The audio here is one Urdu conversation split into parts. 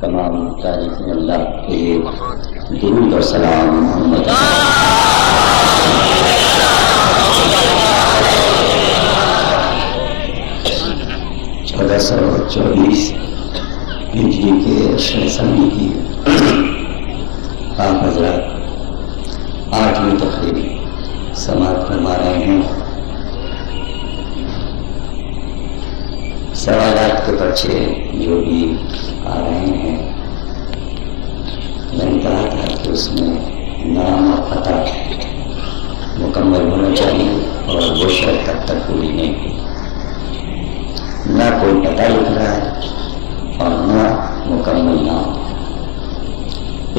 تمام تعریف اللہ کے لیے درود و سلام محمد 1424 ہجری کے عشرِ ثانی کی آپ حضرات 8ویں تقریب سماعت فرما رہے ہیں۔ سوالات کے پرچے جو بھی آ رہے ہیں، میں نے کہا تھا کہ اس میں نام اور پتہ مکمل ہونا چاہیے اور وہ شرط تب تک پوری نہیں ہوئی، نہ کوئی پتہ لکھ رہا ہے اور نہ مکمل نام،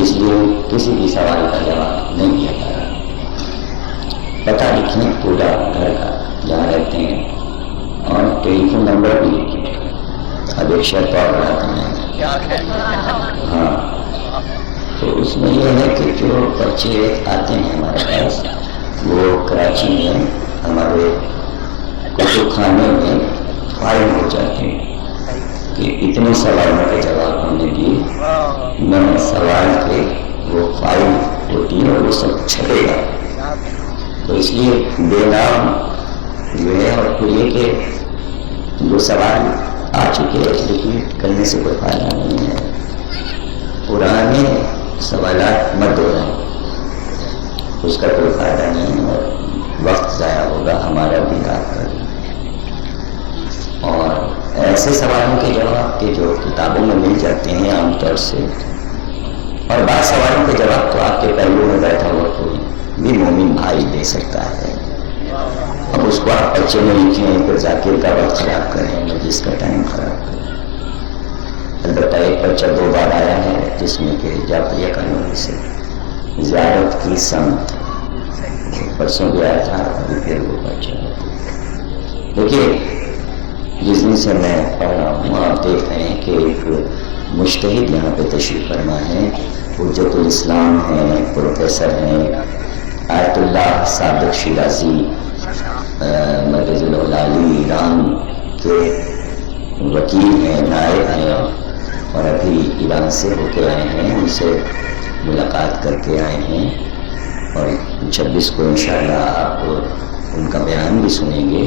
اس لیے کسی بھی سوال کا جواب نہیں دیا جا رہا۔ پتہ لکھیں پورا گھر کا جہاں رہتے ہیں اور ٹیلی فون نمبر بھی لکھیں۔ اب ایک شرط اور بڑھاتے ہیں، ہاں، تو اس میں یہ ہے کہ جو بچے آتے ہیں ہمارے پاس وہ کراچی میں ہمارے کتب خانے میں فائل ہو جاتے ہیں کہ اتنے سوالوں کے جواب ہم نے دیے، میں سوال کے وہ فائل ہوتی ہے اور وہ سب چھپے گا، تو اس لیے بے نام جو ہے، اور پھر یہ کہ جو سوال آ چکے ریپیٹ کرنے سے کوئی فائدہ نہیں ہے، پرانے سوالات مت دہرائیں، اس کا کوئی فائدہ نہیں ہے اور وقت ضائع ہوگا ہمارا بھی آپ کا بھی۔ اور ایسے سوالوں کے جواب کے جو کتابوں میں مل جاتے ہیں عام طور سے، اور بعض سوالوں کے جواب تو آپ کے پہلو میں بیٹھا ہوا کوئی بھی مومن بھائی دے سکتا ہے، اب اس کو آپ بچے میں لکھیں پھر ذاکر کا وقت خراب کریں، مجلس کا ٹائم خراب کریں۔ البتہ ایک پرچہ 2 بار آیا ہے جس میں کہ جعفریہ کالونی سے زیارت کی سمت، پرسوں بھی آیا تھا، ابھی پھر وہ پرچہ۔ دیکھیے جس دن سے میں پڑھ رہا ہوں آپ دیکھ رہے ہیں کہ ایک مجتہد یہاں پہ تشریف فرما ہے، حجت الاسلام ہیں، پروفیسر ہیں، آیت اللہ صادق شیرازی مرکز العلی ایران کے وکیل ہیں، نائب ہیں، اور ابھی ایران سے ہو کے آئے ہیں، ان سے ملاقات کر کے آئے ہیں، اور 26 کو انشاءاللہ آپ ان کا بیان بھی سنیں گے۔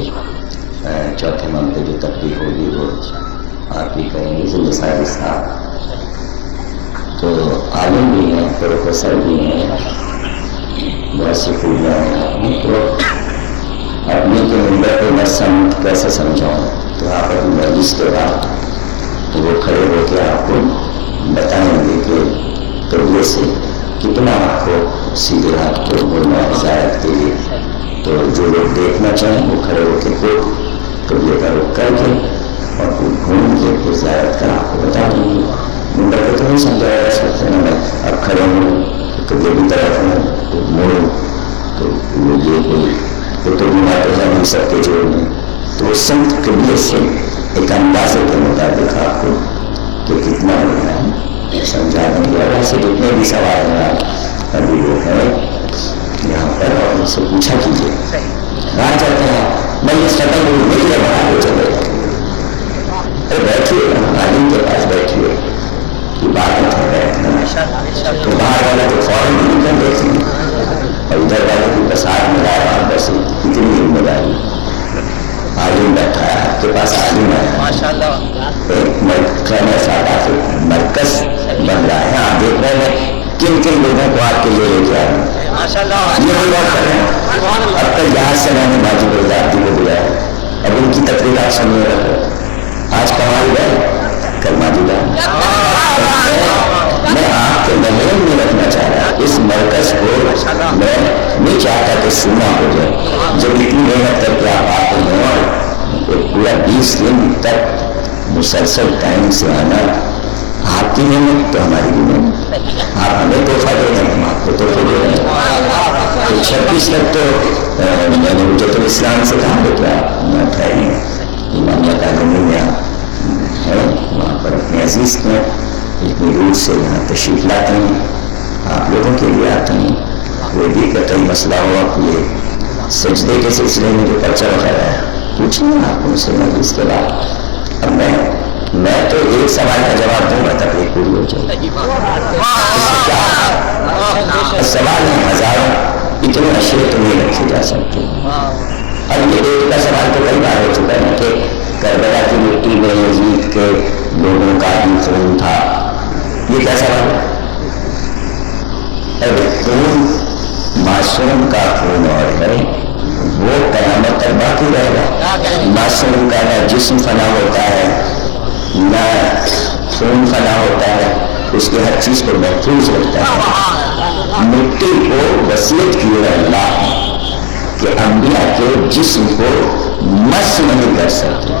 چوتھے ماہ پہ جو تقریر ہوگی وہ آپ بھی کریں گے، ذمہ ساری صاحب تو عالم بھی ہیں، پروفیسر بھی ہیں، بہت سی خوبیاں ہیں آپ میں، تو اپنے کے ممبر پہ میں سمت کیسے سمجھاؤں، تو آپ اپنی مجلس کے بعد وہ کھڑے ہو کے آپ کو بتائیں گے کہ قبلے سے کتنا آپ کو سیدھے ہاتھ کو مڑنا ہے زیارت کے لیے، تو جو لوگ دیکھنا چاہیں وہ کھڑے ہو کے خود قبلے کا رخ کر کے اور خود گھوم کے پھر زیارت کا آپ کو بتا دیں گے۔ ممبر کو تو نہیں سمجھایا جا سکتا ہے نا، اب کھڑے ہوں قبلے کی طرف ہوں تو موڑوں، تو وہ یہ کوئی وہ تو بیمار ہے ہم سب کے جوڑ میں، تو وہ سمت قبلے سے ایک اندازے کے مطابق آپ کو کہ کتنا ہونا ہے سمجھا دیں گے۔ اور ایسے جتنے بھی سوال ہیں ابھی وہ ہے یہاں پر، اور ان سے پوچھا کیجیے، کہاں جاتے ہیں میں یہ ختم نہیں ہے باہر ہو چلے ارے بیٹھیے عالم کے پاس بیٹھیے کی بات ہے بیٹھنا، تو باہر والا تو فوراً نہیں کر دیتے ہیں، اور ادھر والے کی پسار میں آیا بس اتنی ذمہ داری۔ عالم بیٹھا ہے آپ کے پاس، عالم ہے، ایک مرکز بن رہا ہے، آپ دیکھ رہے ہیں کن کن لوگوں کو آپ کے لیے لے کے آئے ہیں، یہ بھی بات کر رہے ہیں۔ اب تک یہاں سے میں نے باجی بردارتی کو بلایا، اب ان کی تقریرات سننے لگا، آج کمال گئے کل ماجی گئے۔ میں آپ کے محل میں رکھنا چاہ رہا، اس مرکز کو میں نہیں چاہتا کہ سونا ہو جائے، جب اتنی محنت کر کے آپ آتے ہیں اور پورا 20 دن تک مسلسل ٹائم سے آنا، آپ کی محنت تو ہماری بھی محنت، آپ ہمیں تحفہ دے رہے ہیں ہم آپ کو تحفے دے رہے ہیں۔ 26 تک تو میں نے حجت الاسلام سے کہا کہ کیا ٹھہریں امامیہ کالونی میں آپ ہیں، وہاں پر اپنے عزیز کو اتنی دور سے یہاں تشریف لاتے ہیں، آپ لوگوں کے لیے آتے ہیں، کوئی بھی قطعی مسئلہ ہو آپ یہ سجدے کے سلسلے میں جو پرچہ وغیرہ ہے پوچھیں آپ ان سے مجلس کے بعد۔ اب میں میں تو ایک سوال کا جواب دوں گا تقریر پوری ہو جائے گی. سوال میں ہزاروں اتنے اشرے تو نہیں رکھے جا سکتے. اب یہ ایک کا سوال تو کئی بار ہو چکا ہے کہ کربلا کی مٹی میں یزید کے لوگوں کا بھی خون تھا. یہ کیا سوال ہے؟ اب خون معصوم کا خون اور ہے وہ قیامت تک باقی رہے گا. معصوم کا نہ جسم فنا ہوتا ہے نہ خون فنا ہوتا ہے, اس کے ہر چیز کو محفوظ رکھتا ہے. مٹی کو وصیت کی ہے اللہ کہ انبیاء کے جسم کو مس نہیں کر سکتے.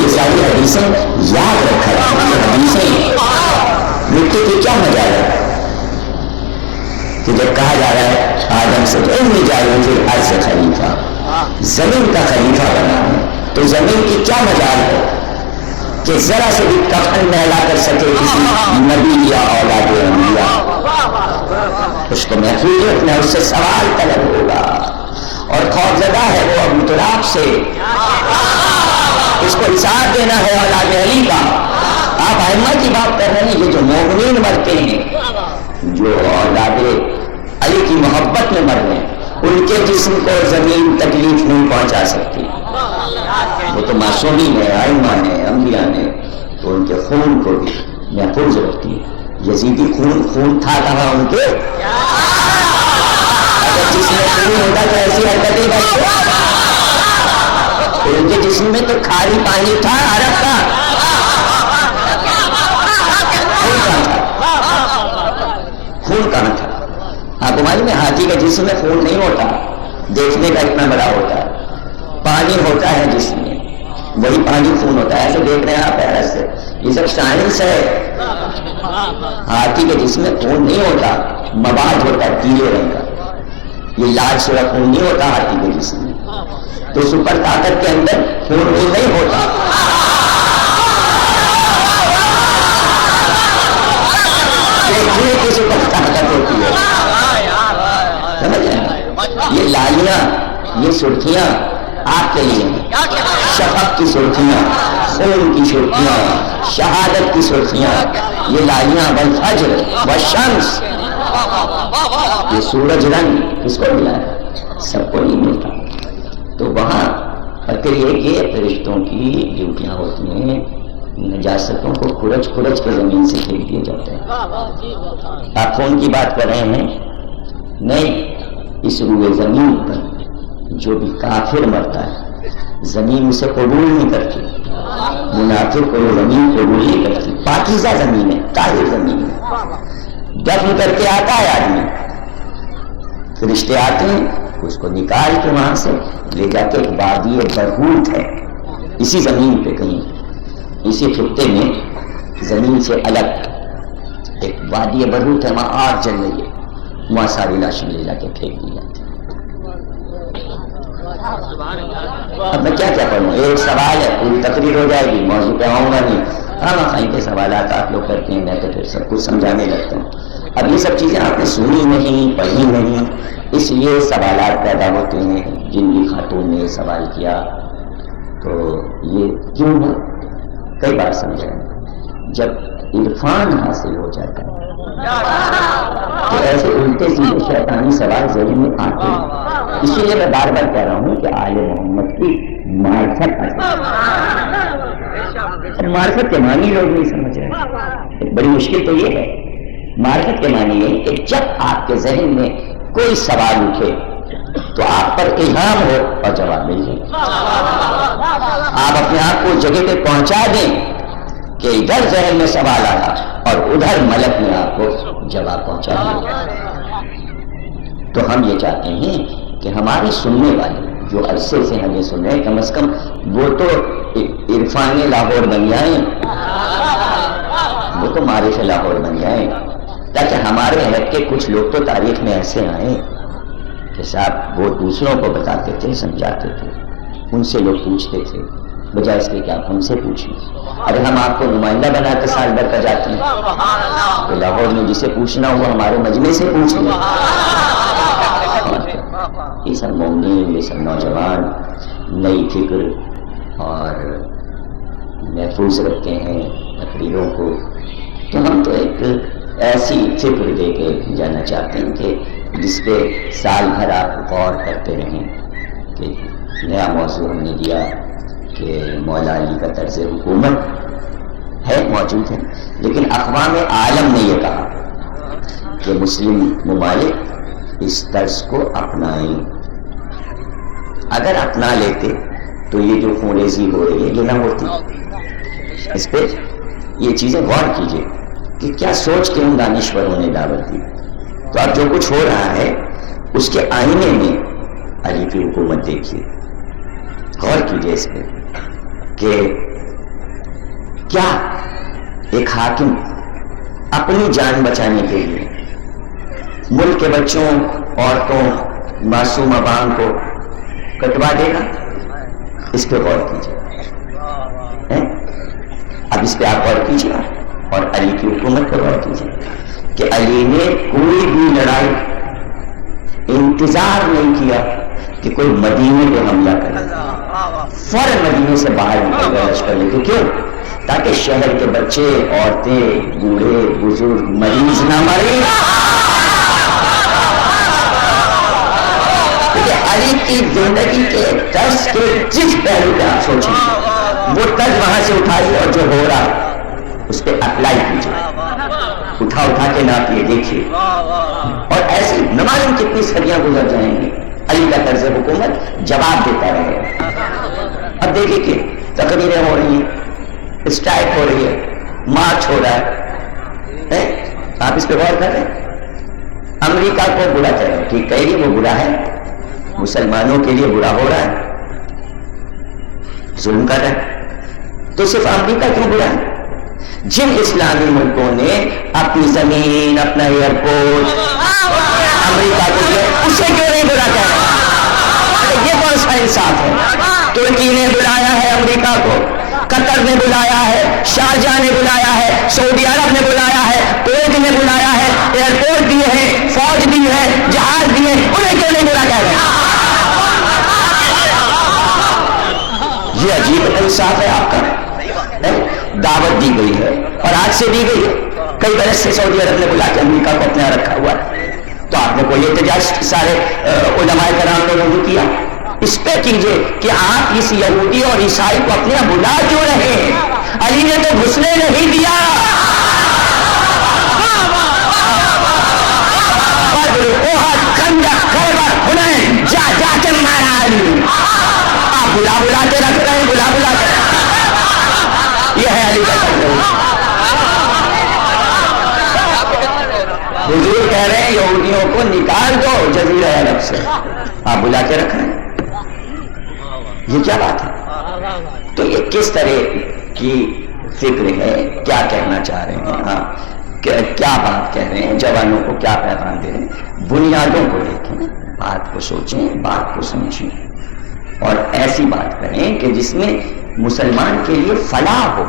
یہ ساری حدیثیں یاد رکھا ہے. یہ حدیثیں مٹی کی کیا مجال ہے کہ جب کہا جا رہا ہے آدم سے نہیں جائے پھر عرض خلیفہ, زمین کا خلیفہ بنا ہے, تو زمین کی کیا مجال ہے کہ ذرا سے بھی کفن نہلا کر سکے کسی نبی یا اولاد انبیاء. اس کو محفوظ رکھنا, اس سے سوال طلب ہوگا اور خوفزدہ ہے وہ ابو تراب سے, اس کو حساب دینا ہے اولاد علی کا. آپ ائمہ کی بات کر رہے ہیں, یہ جو مومنین مرتے ہیں جو اولاد علی کی محبت میں مر رہے ہیں ان کے جسم کو زمین تکلیف نہیں پہنچا سکتی. وہ تو معصومین ہے, ائمہ نے, انبیاء نے, تو ان کے خون کو بھی محفوظ رکھتی ہے. یزیدی خون تھا کہاں ان کے؟ اگر جس میں خون ہوتا تو ایسی حرکتیں کرتے. ان کے جسم میں تو کھاری پانی تھا عرب کا. خون کہاں تھا؟ آپ کو معلوم ہے ہاتھی کا جسم میں خون نہیں ہوتا, دیکھنے کا اتنا بڑا ہوتا ہے. پانی ہوتا ہے جسم میں, وہی پانی خون ہوتا ہے. ایسے دیکھ رہے ہیں آپ حیرت سے, یہ سب سائنس ہے. ہاتھی کے جسم میں خون نہیں ہوتا, مواد ہوتا ہے پیلے رنگ کا. یہ لال سورا خون نہیں ہوتا ہاتھی کے جسم میں. تو سپر طاقت کے اندر خون نہیں ہوتا. کی سپر طاقت ہوتی ہے, سمجھ رہے؟ یہ لالیاں, یہ سرخیاں آپ کے لیے, شفق کی سرخیاں, خون کی سرخیاں, شہادت کی سرخیاں, یہ لالیاں والفجر والشمس. یہ سورج رنگ کس کو ملا ہے؟ سب کو نہیں ملتا. تو وہاں پھر یہ کہ فرشتوں کی ڈیوٹیاں ہوتی ہیں, نجاستوں کو کھرچ کے زمین سے پھینک دیا جاتا ہے. آپ خون کی بات کر رہے ہیں, نہیں, اس روئے زمین پر جو بھی کافر مرتا ہے زمین اسے قبول نہیں کرتی. منافق کو زمین قبول نہیں کرتی. پاکیزہ زمین ہے, طاہر زمین ہے. دفن کر کے آتا ہے آدمی, فرشتے آتے ہیں اس کو نکال کے وہاں سے لے جا کے ایک وادی برہوت ہے اسی زمین پہ, کہیں اسی خطے میں زمین سے الگ ایک وادی برہوت ہے, وہاں آگ جل رہی ہے, وہاں ساری لاشیں لے جا کے پھینک دی جاتی. اب میں کیا پڑھوں, ایک سوال ہے, پوری تقریر ہو جائے گی, موضوع پہ آؤں گا نہیں. خائی کے سوالات آپ لوگ کرتے ہیں, میں تو پھر سب کچھ سمجھانے لگتا ہوں. اب یہ سب چیزیں آپ نے سنی نہیں, پڑھی نہیں, اس لیے سوالات پیدا ہوتے ہیں. جن بھی خاتون نے یہ سوال کیا تو یہ کیوں ہے, کئی بار سمجھا ہے. جب عرفان حاصل ہو جاتا ہے تو ایسے الٹے سیدھے شیطانی سوال ذہن میں آتے ہیں. اسی لیے میں بار بار کہہ رہا ہوں کہ آل محمد کی معرفت حاصل. معرفت کے معنی لوگ نہیں سمجھ رہے. بڑی مشکل تو یہ ہے. معرفت کے معنی یہ کہ جب آپ کے ذہن میں کوئی سوال اٹھے تو آپ پر الہام ہو اور جواب مل جائے. آپ اپنے آپ کو جگہ پہ پہنچا دیں کہ ادھر ذہن میں سوال آیا اور ادھر ملک نے آپ کو جواب پہنچا دیا. تو ہم یہ چاہتے ہیں کہ ہمارے سننے والے جو عرصے سے ہمیں سن رہے ہیں, کم از کم وہ تو عرفان لاہور بن جائیں, وہ تو معرف لاہور بن جائیں, تاکہ ہمارے حلق کے کچھ لوگ تو تاریخ میں ایسے آئیں کہ صاحب وہ دوسروں کو بتاتے تھے, سمجھاتے تھے, ان سے لوگ پوچھتے تھے, بجائے اس کے کہ آپ ہم سے پوچھیں. ارے ہم آپ کو نمائندہ بنا کے سال بھر کا جاتے ہیں, تو لاہور میں جسے پوچھنا ہوا ہمارے مجمع سے پوچھ لیں. یہ سب مومنین, یہ سب نوجوان نئی فکر اور محفوظ رکھتے ہیں تقریروں کو، تو ہم تو ایک ایسی فکر دے کے جانا چاہتے ہیں کہ جس پہ سال بھر آپ غور کرتے رہیں. کہ نیا موضوع ہم نے دیا کہ مولا علی کا طرز حکومت ہے، موجود ہے، لیکن اقوام عالم نے یہ کہا کہ مسلم ممالک اس طرز کو اپنائیں. اگر اپنا لیتے تو یہ جو خونریزی ہو رہی ہے یہ نہ ہوتی. اس پہ یہ چیزیں غور کیجیے کہ کیا سوچ کے ان دانشوروں نے دعوت دی. تو اب جو کچھ ہو رہا ہے اس کے آئینے میں علی کی حکومت دیکھیے، غور کیجیے اس پہ کہ کیا ایک حاکم اپنی جان بچانے کے لیے ملک کے بچوں، عورتوں، معصوم عوام کو کٹوا دے گا؟ اس پہ غور کیجیے. اب اس پہ آپ غور کیجیے اور علی کی حکومت پر غور کیجیے کہ علی نے کوئی بھی لڑائی انتظار نہیں کیا کہ کوئی مدینے پہ حملہ کرے، فوراً مدینے سے باہر نکل گیا لشکر لے کے. کیوں؟ تاکہ شہر کے بچے، عورتیں، بوڑھے، بزرگ، مریض نہ مریں. علی کی زندگی کے طرز کے جس پہلو پہ آپ سوچیں وہ طرز وہاں سے اٹھائیے اور جو ہو رہا ہے اس پہ اپلائی کیجیے. اٹھا کے ناپیے، دیکھیے. اور ایسی نمازیں کتنی صدیاں گزر جائیں گی، علی کا طرز حکومت جواب دیتا رہے. اب دیکھیے کہ تقریریں ہو رہی ہیں، اسٹرائک ہو رہی ہے، مارچ ہو رہا ہے. آپ اس پہ غور کر رہے ہیں. امریکہ کو برا چل رہا ہے، ٹھیک کہیے وہ برا ہے، مسلمانوں کے لیے برا ہو رہا ہے، ظلم کر رہا ہے. تو صرف امریکہ کیوں برا ہے؟ جن اسلامی ملکوں نے اپنی زمین، اپنا ایئرپورٹ امریکہ کو دیا اسے کیوں نہیں برا کہہ رہے؟ یہ کون سا انصاف ہے؟ ترکی نے بلایا ہے امریکہ کو، قطر نے بلایا ہے، شارجہ نے بلایا ہے، سعودی عرب نے بلایا ہے، کویت نے بلایا ہے، ایئرپورٹ دیے ہیں، فوج دی ہے، جہاز دیے، انہیں کیوں نہیں برا کہہ رہے؟ یہ عجیب انصاف ہے آپ کا. دعوت دی گئی ہے اور آج سے دی گئی ہے. کئی برس سے سعودی عرب نے بلا کے امریکہ کو اپنے یہاں رکھا ہوا ہے. تو آپ نے کوئی احتجاج سارے علماء کرام نے نہیں کیا. اس پہ کیجئے کہ آپ اس یہودی اور عیسائی کو اپنے یہاں بلا کیوں رہے ہیں؟ علی نے تو گھسنے نہیں دیا. بدر، احد، خندق، خیبر، حنین، جا کے مارا علی. آپ بلا کے رکھ رہے ہیں، بلا کے. یہ ہے علی کا طرز. حضور کہہ رہے ہیں یہودیوں کو نکال دو جزیرہ عرب سے، آپ بلا کے رکھ رہے ہیں. یہ کیا بات ہے؟ تو یہ کس طرح کی فکر ہے؟ کیا کہنا چاہ رہے ہیں؟ کیا بات کہہ رہے ہیں؟ جوانوں کو کیا پیغام دے رہے ہیں؟ بنیادوں کو دیکھیں، بات کو سوچیں، بات کو سمجھیں اور ایسی بات کریں کہ جس میں مسلمان کے لیے فلاح ہو.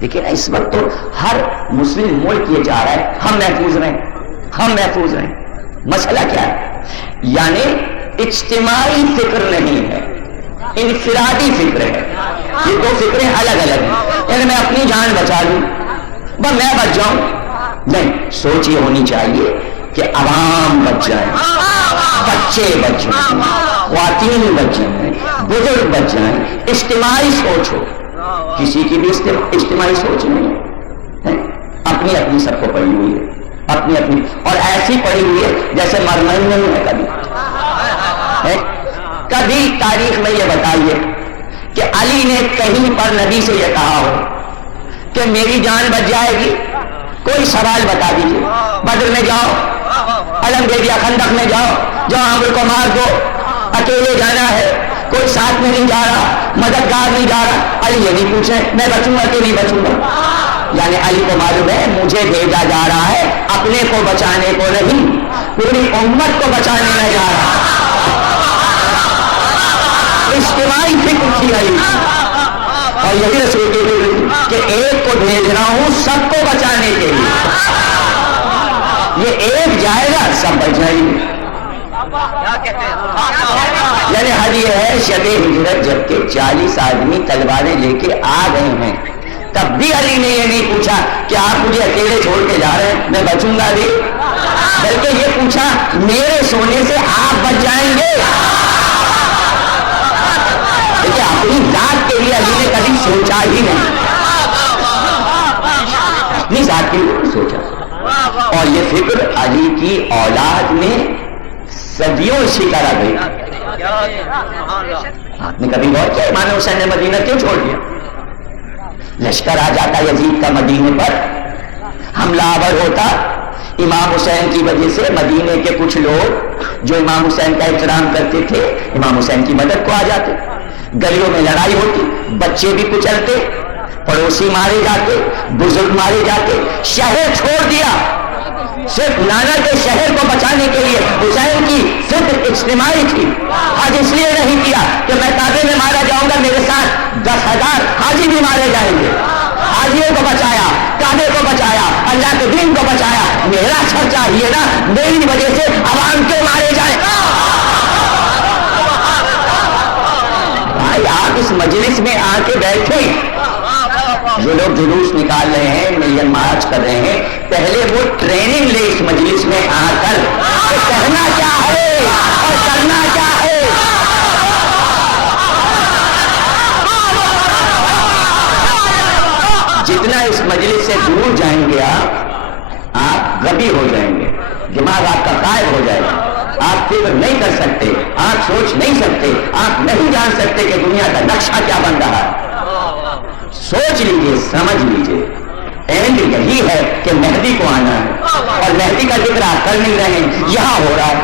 لیکن اس وقت تو ہر مسلم ملک یہ چاہ رہا ہے ہم محفوظ رہیں. مسئلہ کیا ہے؟ یعنی اجتماعی فکر نہیں ہے، انفرادی فکر ہے. یہ دو فکریں الگ الگ ہیں. یعنی میں اپنی جان بچا لوں، بس میں بچ جاؤں، نہیں. سوچ یہ ہونی چاہیے کہ عوام بچ جائیں، بچے بچ جائیں، خواتین بچ جائیں، بزرگ بچ جائیں. اجتماعی سوچ ہو. کسی کی بھی اجتماعی سوچ نہیں ہے، اپنی سب کو پڑی ہوئی ہے، اپنی اور ایسی پڑی ہوئی ہے جیسے مرمن نہیں ہے. کبھی تاریخ میں یہ بتائیے کہ علی نے کہیں پر نبی سے یہ کہا ہو کہ میری جان بچ جائے گی؟ کوئی سوال بتا دیجیے. بدر میں جاؤ، علم دے دیا، خندق میں جاؤ عمرو کو مار دو، اکیلے جانا ہے، کوئی ساتھ میں نہیں جا رہا، مددگار نہیں جا رہا. علی یہ نہیں پوچھے میں بچوں گا کہ نہیں بچوں گا. یعنی علی کو معلوم ہے مجھے بھیجا جا رہا ہے اپنے کو بچانے کو نہیں، پوری امت کو بچانے میں جا رہا. اجتماعی فکر تھی علی. اور یہی رسول کی فکر کہ ایک کو بھیج رہا ہوں سب کو بچانے کے لیے. یہ ایک جائے گا سب بچ جائیں گے. یعنی حد یہ ہے شب ہجرت جبکہ 40 آدمی تلواریں لے کے آ گئے ہیں، تب بھی علی نے یہ نہیں پوچھا کہ آپ مجھے اکیلے چھوڑ کے جا رہے ہیں، میں بچوں گا بھی، بلکہ یہ پوچھا میرے سونے سے آپ بچ جائیں گے۔ دیکھیں اپنی ذات کے لیے علی نے کبھی سوچا ہی نہیں، اپنی ذات کے لیے نہیں سوچا، اور یہ فکر علی کی اولاد میں صدیوں اسی طرح گئی۔ آپ نے کبھی غور کیا امام حسین نے مدینہ کیوں چھوڑ دیا؟ لشکر آ جاتا یزید کا مدینے پر، حملہ آور ہوتا، امام حسین کی وجہ سے مدینے کے کچھ لوگ جو امام حسین کا احترام کرتے تھے امام حسین کی مدد کو آ جاتے، گلیوں میں لڑائی ہوتی، بچے بھی کچلتے، پڑوسی مارے جاتے، بزرگ مارے جاتے، شہر چھوڑ دیا۔ صرف نانا کے شہر کو بچانے کے لیے حسین کی فکر اجتماعی تھی۔ آج اس لیے نہیں کیا کہ میں کعبے میں مارا جاؤں گا، میرے ساتھ 10,000 حاجی بھی مارے جائیں گے۔ حاجیوں کو بچایا، کعبے کو بچایا، اللہ کے دین کو بچایا، میرا سر چاہیے نا، میری وجہ سے عوام کیوں مارے جائیں؟ بھائی آپ اس مجلس میں آ کے بیٹھے، جو لوگ جلوس نکال رہے ہیں، ملین مارچ کر رہے ہیں، پہلے وہ ٹریننگ لے اس مجلس میں آ کر کہ کہنا کیا ہے اور کرنا کیا ہے۔ جتنا اس مجلس سے دور جائیں گے آپ غبی ہو جائیں گے، دماغ آپ کا غائب ہو جائے گا، آپ فکر نہیں کر سکتے، آپ سوچ نہیں سکتے، آپ نہیں جان سکتے کہ دنیا کا نقشہ کیا بن رہا ہے۔ سوچ لیجئے، سمجھ لیجئے، اینڈ یہی ہے کہ مہدی کو آنا ہے، اور مہدی کا ذکر آپ کر نہیں رہے ہیں، یہاں ہو رہا ہے،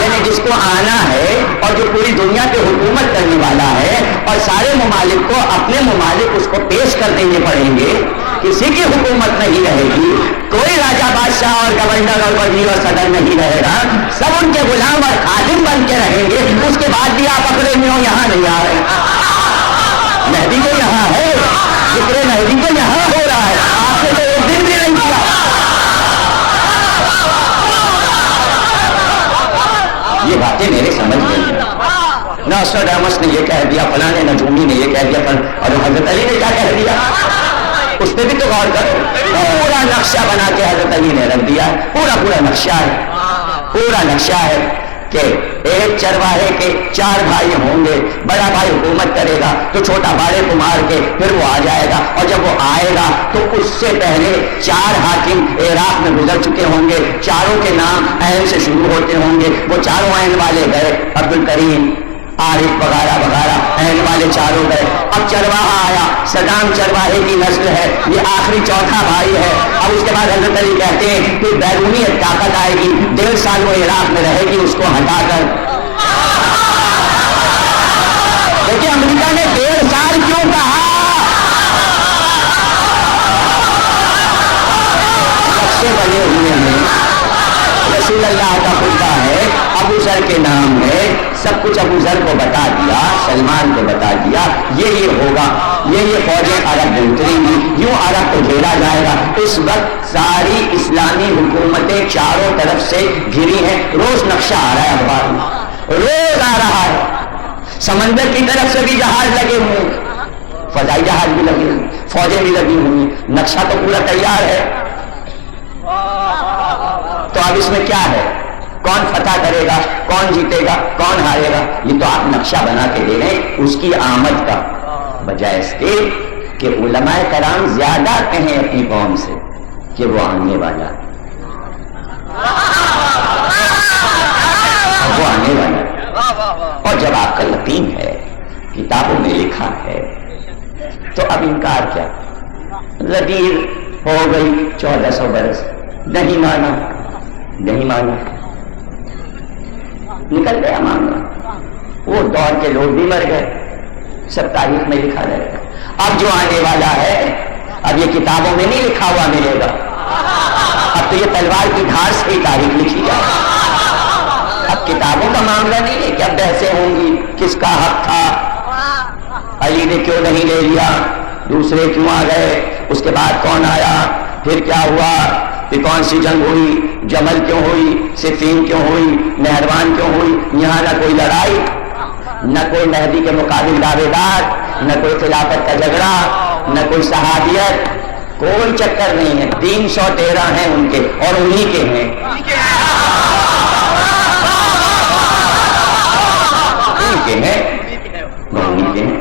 یعنی جس کو آنا ہے اور جو پوری دنیا پہ حکومت کرنے والا ہے، اور سارے ممالک کو اپنے ممالک اس کو پیش کر دینے پڑیں گے، کسی کی حکومت نہیں رہے گی، کوئی راجہ بادشاہ اور گورنر اور وزیر اور صدر نہیں رہے گا، سب ان کے غلام اور خادم بن کے رہیں گے، اس کے بعد بھی آپ اکڑے میں ہو یہاں نہیں آ رہے۔ مہدی کو یہاں ہے، ذکر مہدی کو یہاں ہو رہا ہے، آپ نے تو ایک دن بھی نہیں کیا۔ یہ باتیں میرے سمجھ نہیں ہیں۔ نوسٹراڈامس نے یہ کہہ دیا، فلاں نجومی نے یہ کہہ دیا، اور حضرت علی نے کیا کہہ دیا، اس پہ بھی تو غور کرو۔ پورا نقشہ بنا کے حضرت علی نے رکھ دیا، پورا نقشہ ہے، پورا نقشہ ہے کہ ایک چرواہے کے 4 بھائی ہوں گے، بڑا بھائی حکومت کرے گا تو چھوٹا بڑے کو مار کے پھر وہ آ جائے گا، اور جب وہ آئے گا تو اس سے پہلے 4 حاکم عراق میں گزر چکے ہوں گے، چاروں کے نام عین سے شروع ہوتے ہوں گے، وہ چاروں عین والے گئے، عبد الکریم، عارف وغیرہ وغیرہ، عین والے چاروں گئے۔ اب چرواہا آیا، صدام چرواہے کی نسل ہے، یہ آخری چوتھا بھائی ہے۔ اب اس کے بعد حضرت علی کہتے ہیں کہ بیرونی طاقت آئے گی، 1.5 سال وہ عراق میں رہے گی، اس کو ہٹا کر۔ دیکھیں امریکہ نے 1.5 سال کیوں کہا؟ نقشے بنے ہوئے ہیں، رسول اللہ کا خطبہ ہے، ابو ذر کے نام ہے، سب کچھ ابو ذر کو بتا دیا، سلمان کو بتا دیا، یہ ہوگا، یہ فوجیں عرب میں اتریں گی، یوں عرب کو گھیرا جائے گا۔ اس وقت ساری اسلامی حکومتیں چاروں طرف سے گھری ہیں، روز نقشہ آ رہا ہے اخبار میں، روز آ رہا ہے، سمندر کی طرف سے بھی جہاز لگے ہوئے ہیں، فضائی جہاز بھی لگے ہوئے، فوجیں بھی لگی ہوئی ہیں، نقشہ تو پورا تیار ہے۔ تو اب اس میں کیا ہے، کون فتح کرے گا، کون جیتے گا، کون ہارے گا، یہ تو آپ نقشہ بنا کے دے رہے ہیں اس کی آمد کا، بجائے اس کے کہ علماء کرام زیادہ کہیں اپنی قوم سے کہ وہ آنے والا، وہ آنے والا۔ اور جب آپ کا یقین ہے، کتابوں میں لکھا ہے، تو اب انکار کیا؟ غدیر ہو گئی 1400 برس، نہیں مانا، نہیں مانا، نکل گیا معاملہ، وہ دور کے لوگ بھی مر گئے، سب تاریخ میں لکھا رہے گا۔ اب جو آنے والا ہے، اب یہ کتابوں میں نہیں لکھا ہوا ملے گا، اب تو یہ تلوار کی دھار سے ہی تاریخ لکھی جائے، اب کتابوں کا معاملہ نہیں ہے کہ اب بحثیں ہوں گی کس کا حق تھا، علی نے کیوں نہیں لے لیا، دوسرے کیوں آ گئے، اس کے بعد کون آیا، پھر کیا ہوا، کہ کون سی جنگ ہوئی، جمل کیوں ہوئی، صفین کیوں ہوئی، نہروان کیوں ہوئی؟ یہاں نہ کوئی لڑائی، نہ کوئی مہدی کے مقابل دعوے دار، نہ کوئی خلافت کا جھگڑا، نہ کوئی صحابیت، کوئی چکر نہیں ہے۔ 313 ہیں ان کے اور انہی کے ہیں، انہی کے ہیں، انہی کے ہیں۔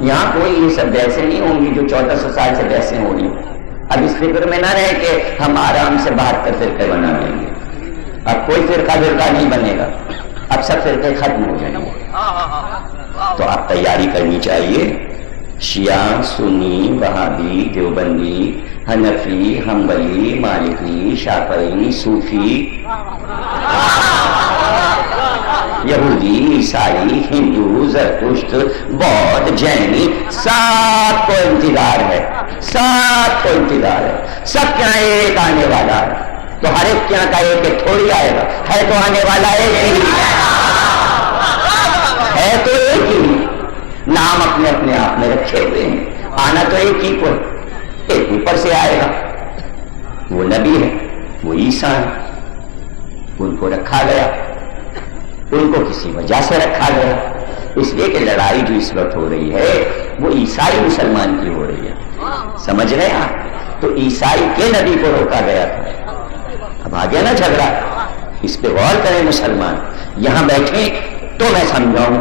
یہاں کوئی یہ سب بحثیں نہیں ہوں گی جو 1400 سال سے بحثیں ہو رہی۔ اب اس فکر میں نہ رہے کہ ہم آرام سے 72 فرقے بنا لیں گے، اب کوئی فرقہ نہیں بنے گا، اب سب فرقے ختم ہو جائیں گے۔ تو آپ تیاری کرنی چاہیے۔ شیعہ، سنی، وہابی، دیوبندی، حنفی، حنبلی، مالکی، شافعی، صوفی، یہودی، عیسائی، ہندو، زرتشت، بودھ، جینی، سب کو انتظار ہے، سب کو انتظار ہے۔ سب کے یہاں ایک آنے والا ہے، تو ہر ایک کے یہاں کا ایک تھوڑی آئے گا، ہے تو آنے والا ایک ہی، ہے تو ایک ہی، نام اپنے اپنے آپ میں رکھے ہوئے ہیں، آنا تو ایک ہی کو، ایک اوپر سے آئے گا، وہ نبی ہے، وہ عیسیٰ ہے، ان کو رکھا گیا، ان کو کسی وجہ سے رکھا گیا، اس لیے کہ لڑائی جو اس وقت ہو رہی ہے وہ عیسائی مسلمان کی ہو رہی ہے، سمجھ رہے ہیں آپ؟ تو عیسائی کے نبی کو روکا گیا تھا، اب آ گیا نا جھگڑا، اس پہ غور کریں مسلمان۔ یہاں بیٹھے تو میں سمجھاؤں،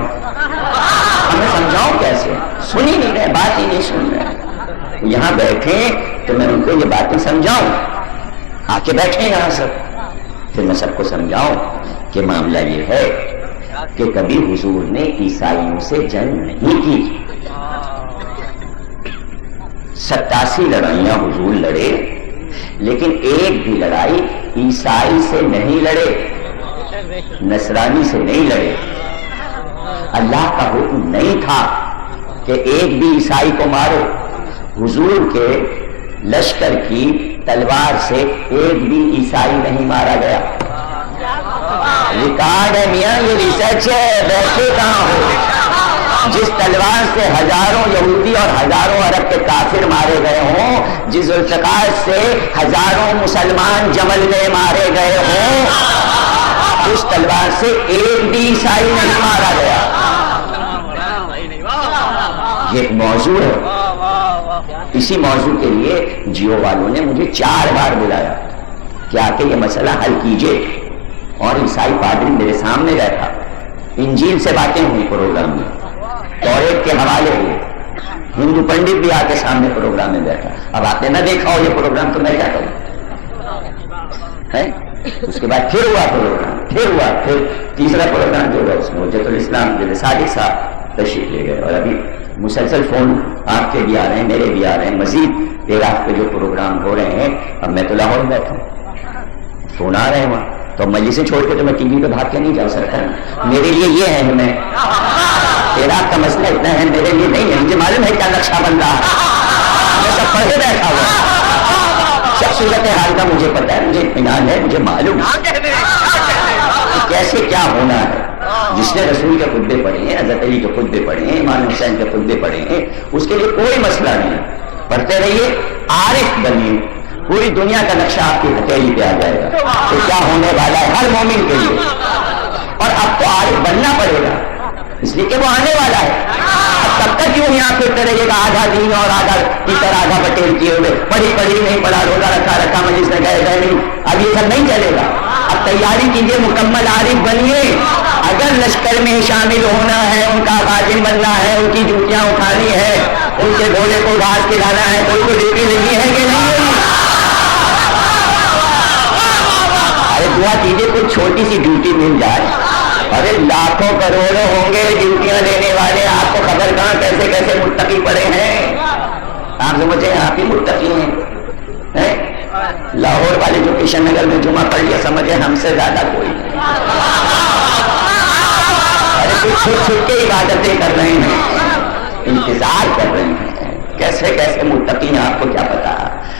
میں سمجھاؤں کیسے؟ سن ہی نہیں رہے، بات ہی نہیں سن رہے، یہاں بیٹھے تو میں ان کو یہ باتیں سمجھاؤں، آ کے بیٹھے یہاں سب، پھر میں سب کو سمجھاؤں کہ معاملہ یہ ہے کہ کبھی حضور نے عیسائیوں سے جنگ نہیں کی، 87 لڑائیاں حضور لڑے، لیکن ایک بھی لڑائی عیسائی سے نہیں لڑے، نصرانی سے نہیں لڑے۔ اللہ کا حکم نہیں تھا کہ ایک بھی عیسائی کو مارو، حضور کے لشکر کی تلوار سے ایک بھی عیسائی نہیں مارا گیا۔ ریکارڈ ہے میاں، یہ ریسرچ ہے، بیٹھے کہاں ہو؟ جس تلوار سے ہزاروں یہودی اور ہزاروں عرب کے کافر مارے گئے ہوں، جس ذوالفقار سے ہزاروں مسلمان جمل میں مارے گئے ہوں، اس تلوار سے ایک بھی عیسائی نہیں مارا گیا۔ یہ ایک موضوع ہے، اسی موضوع کے لیے جیو والوں نے مجھے 4 بار بلایا کہ آ کے یہ مسئلہ حل کیجئے، اور عیسائی پادری میرے سامنے بیٹھا، انجیل سے باتیں ہوئی پروگرام میں، توریت کے حوالے ہوئے، ہندو پنڈت بھی آ کے سامنے پروگرام میں بیٹھا۔ اب آپ نے نہ دیکھا ہو یہ پروگرام تو میں کیا کروں؟ اس کے بعد پھر ہوا پروگرام، پھر تیسرا پروگرام جو ہوا اس میں حجت الاسلام جو صادق صاحب تشریف لے گئے، اور ابھی مسلسل فون آپ کے بھی آ رہے ہیں، میرے بھی آ رہے ہیں، مزید عراق پہ جو پروگرام ہو رہے ہیں۔ اب میں تو لاہور میں بیٹھا ہوں، فون آ رہے ہیں وہاں، تو مجلسیں چھوڑ کے تو میں ٹی وی پہ بھاگ کے نہیں جا سکتا، میرے لیے یہ ہے، میں عراق کا مسئلہ اتنا ہے میرے لیے نہیں ہے، مجھے معلوم ہے کیا نقشہ بن رہا ہے، میں سب پڑھ کے بیٹھا ہوا، سب صورت حال کا مجھے پتا ہے، مجھے اطمینان ہے، مجھے معلوم ہے کیسے کیا ہونا ہے۔ جس نے رسول کے خطبے پڑھے ہیں، حضرت علی کے خطبے پڑھے ہیں، امام حسین کے خطبے پڑھے ہیں، اس کے لیے کوئی مسئلہ نہیں، پڑھتے رہیے، عارف بنیے، پوری دنیا کا نقشہ آپ کی ہتھیلی پہ آ جائے گا کہ کیا ہونے والا ہے ہر مومن کے لیے۔ اور اب تو عارف بننا پڑے گا، اس لیے کہ وہ آنے والا ہے۔ اب تب تک کیوں یہاں پھرتے رہیے گا آدھا دین اور آدھا ٹیچر آدھا پٹیل کیے ہوئے، پڑھی نہیں پڑھا، روزہ رکھا مجلس میں گئے نہیں، اب یہ سب نہیں چلے گا۔ اب تیاری کیجیے، مکمل عارف بنیے، اگر لشکر میں شامل ہونا ہے، ان کا خادم بننا ہے، ان کی ڈیوٹیاں اٹھانی ہے، ان کے گھوڑے کو گھاس کھلانا ہے، تو ان کو ڈیوٹی لگی ہے کہ نہیں؟ ارے دعا کیجیے کوئی چھوٹی سی ڈیوٹی مل جائے، ارے لاکھوں کروڑوں ہوں گے ڈیوٹیاں لینے والے، آپ کو خبر کہاں کیسے کیسے متقی پڑے ہیں، آپ سمجھے آپ ہی متقی ہیں۔ لاہور والے جو کشن نگر میں جمعہ پڑھ لیا سمجھے ہم سے زیادہ کوئی نہیں، ارے کچھ چھپ کے عبادتیں کر رہے ہیں، انتظار کر رہے ہیں، کیسے کیسے متقی ہیں آپ کو کیا پتا،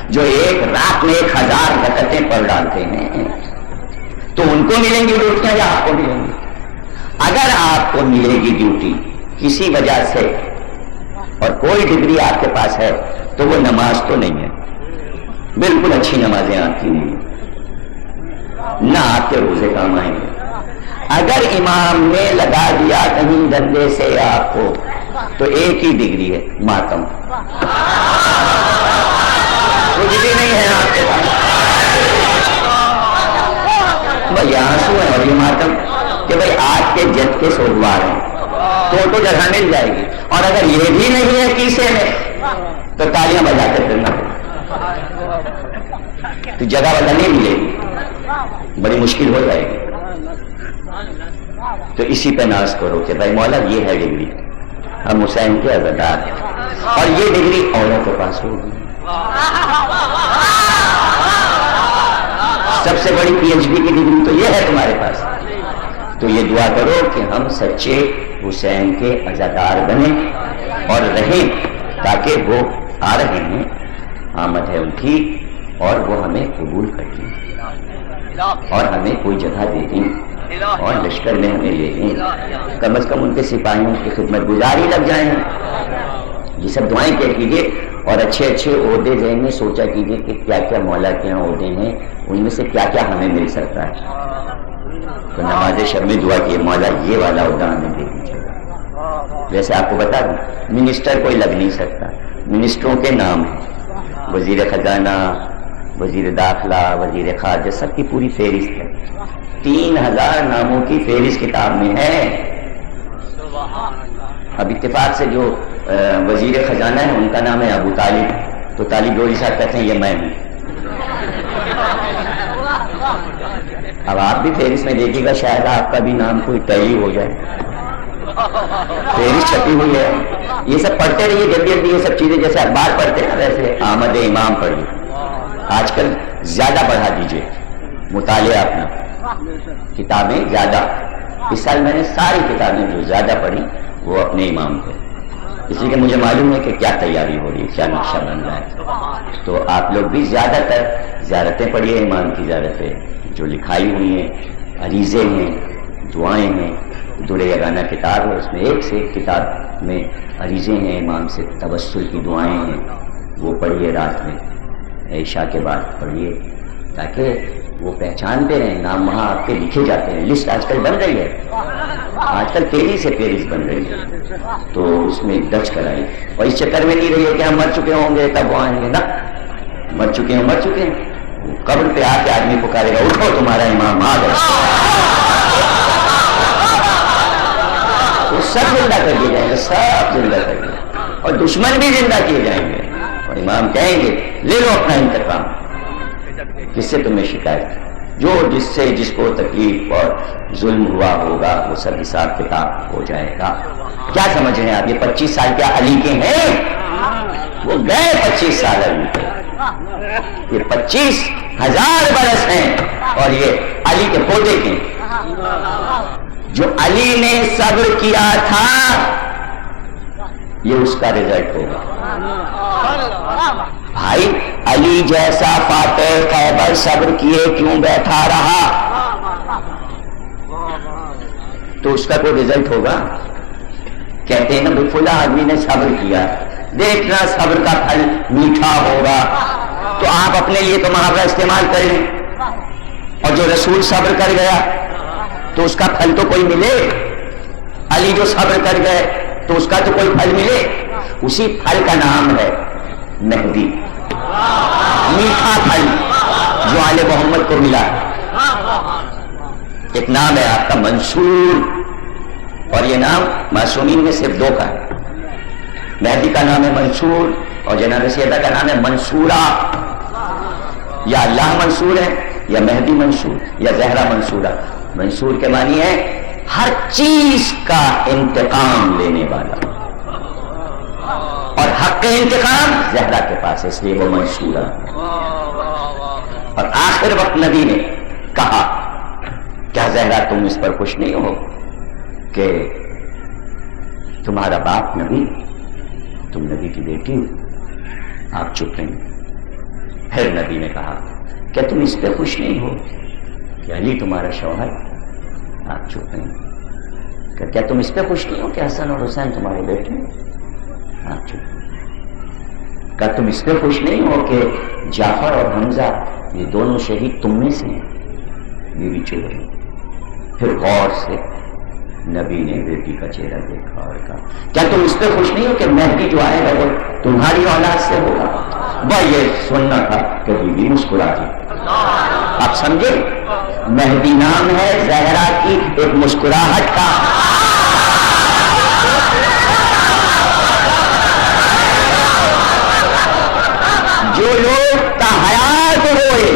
جو ایک رات میں 1000 رکعتیں پڑھ ڈالتے ہیں، تو ان کو ملیں گی ڈیوٹیاں یا آپ کو ملیں گی؟ اگر آپ کو ملے گی ڈیوٹی کسی وجہ سے اور کوئی ڈگری آپ کے پاس ہے تو وہ نماز تو نہیں ہے، بالکل اچھی نمازیں آتی نہیں، نہ آپ کے روزے کام آئیں گے۔ اگر امام نے لگا دیا کہیں دندے سے آپ کو تو ایک ہی ڈگری ہے، ماتم، کچھ بھی نہیں ہے آپ کے پاس، بھائی آنسو ہے اور یہ ماتم کہ بھائی آپ کے جد کے سوگوار ہیں تو جگہ مل جائے گی، اور اگر یہ بھی نہیں ہے کیسے میں تو تالیاں بجا کر پھرنا تو جگہ وجہ نہیں ملے گی، بڑی مشکل ہو جائے گی۔ تو اسی پہ ناز کرو کہ بھائی مولا یہ ہے ڈگری، ہم حسین کے عزادار ہیں، اور یہ ڈگری اوروں کے پاس ہوگی۔ سب سے بڑی پی ایچ ڈی کی ڈگری تو یہ ہے تمہارے پاس، تو یہ دعا کرو کہ ہم سچے حسین کے عزادار بنیں اور رہیں، تاکہ وہ آ رہے ہیں، آمد ہے ان کی، اور وہ ہمیں قبول کر لیں اور ہمیں کوئی جگہ دے دیں اور لشکر میں ہمیں لے لیں، کم از کم ان کے سپاہیوں کی خدمت گزاری لگ جائیں۔ یہ سب دعائیں کیا کیجیے، اور اچھے اچھے عہدے ذہن میں سوچا کیجیے کہ کیا کیا مولا کے یہاں عہدے ہیں، ان میں سے کیا کیا ہمیں مل سکتا ہے۔ تو نماز شب میں دعا کیے مولا یہ والا عہدہ ہمیں دے دیجیے۔ ویسے آپ کو بتا دوں منسٹر کوئی لگ نہیں سکتا، منسٹروں کے نام ہیں، وزیر خزانہ، وزیر داخلہ، وزیر خارجہ، سب کی پوری فہرست ہے، 3000 ناموں کی فہرست کتاب میں ہے۔ اب اتفاق سے جو وزیر خزانہ ہے ان کا نام ہے ابو طالب، تو طالب گوری صاحب کہتے ہیں یہ میں ہوں۔ اب آپ بھی فہرست میں دیکھیے گا، شاید آپ کا بھی نام کوئی ٹیلی ہو جائے، فہرست چھپی ہوئی ہے۔ یہ سب پڑھتے رہیے جلدی جلدی، یہ سب چیزیں جیسے اخبار پڑھتے ہیں ویسے آمد امام پڑھیے، آج کل زیادہ بڑھا دیجیے مطالعہ اپنا، کتابیں زیادہ۔ اس سال میں نے ساری کتابیں جو زیادہ پڑھی وہ اپنے امام پہ، اس لیے کہ مجھے معلوم ہے کہ کیا تیاری ہو رہی ہے، کیا نقشہ بن رہا ہے۔ تو آپ لوگ بھی زیادہ تر زیارتیں پڑھیے، امام کی زیارتیں جو لکھائی ہوئی ہیں، عریضے ہیں، دعائیں ہیں، دور یگانہ کتاب ہے، اس میں ایک سے ایک کتاب میں عریضے ہیں، امام سے توسل کی دعائیں ہیں، وہ پڑھیے رات میں، عشاء کے بعد پڑھیے، تاکہ وہ پہچانتے رہیں، نام وہاں آپ کے لکھے جاتے ہیں۔ لسٹ آج کل بن رہی ہے، آج کل تیزی سے فہرست بن رہی ہے، تو اس میں درج کرائیے، اور اس چکر میں نہیں رہیے کہ ہم مر چکے ہوں گے تب وہ آئیں گے، نہ، مر چکے ہیں مر چکے ہیں، قبر پہ آ کے آدمی پکارے گا اٹھو تمہارا امام آ گیا، وہ سب زندہ کر دیے جائیں گے، سب زندہ کر دیے، اور دشمن بھی زندہ کیے جائیں گے، اور امام کہیں گے لے لو اپنا انتقام، کس سے تمہیں شکایت، جو جس سے جس کو تکلیف اور ظلم ہوا ہوگا وہ سب حساب کتاب ہو جائے گا۔ کیا سمجھ رہے ہیں آپ؟ یہ 25 سال کیا علی کے ہیں؟ وہ گئے 25 سال علی کے، یہ 25,000 برس ہیں، اور یہ علی کے پودے کے، جو علی نے صبر کیا تھا یہ اس کا رزلٹ ہوگا۔ بھائی علی جیسا فاتح خیبر صبر کیے کیوں بیٹھا رہا؟ تو اس کا کوئی رزلٹ ہوگا؟ کہتے ہیں نا فلاں آدمی نے صبر کیا، دیکھنا صبر کا پھل میٹھا ہوگا، تو آپ اپنے لیے تو محاورہ استعمال کریں، اور جو رسول صبر کر گیا تو اس کا پھل تو کوئی ملے، علی جو صبر کر گئے تو اس کا تو کوئی پھل ملے، اسی پھل کا نام ہے مہدی، میٹھا پھل جو آل محمد کو ملا۔ ایک نام ہے آپ کا منصور، اور یہ نام معصومین میں صرف 2 کا ہے، مہدی کا نام ہے منصور، اور جناب سیدہ کا نام ہے منصورہ، یا اللہ منصور ہے یا مہدی منصور یا زہرا منصورہ۔ منصور کے معنی ہے ہر چیز کا انتقام لینے والا، اور حق انتقام زہرا کے پاس ہے، اس لیے وہ منصورہ۔ اور آخر وقت نبی نے کہا کیا زہرا تم اس پر خوش نہیں ہو کہ تمہارا باپ نبی، تم نبی کی بیٹی ہو؟ آپ چپ رہیں۔ پھر نبی نے کہا کیا تم اس پہ خوش نہیں ہو کہ علی تمہارا شوہر؟ آپ چپ رہیں۔ کیا تم اس پہ خوش نہیں ہو کہ حسن اور حسین تمہارے بیٹے ہیں؟ آپ چپ رہیں۔ کیا تم اس پہ خوش نہیں ہو کہ جعفر اور حمزہ یہ دونوں شہید تم میں سے ہیں؟ یہ بھی چپ رہی. پھر غور سے نبی نے بیٹی کا چہرہ دیکھا اور کہا کیا تم اس پہ خوش نہیں ہو کہ مہدی جو آئے گا وہ تمہاری اولاد سے ہوگا؟ وہ یہ سننا تھا کہ بیوی مسکرا دی. آپ سمجھے؟ مہدی نام ہے زہرا کی ایک مسکراہٹ کا. جو لوگ تاحیات روئے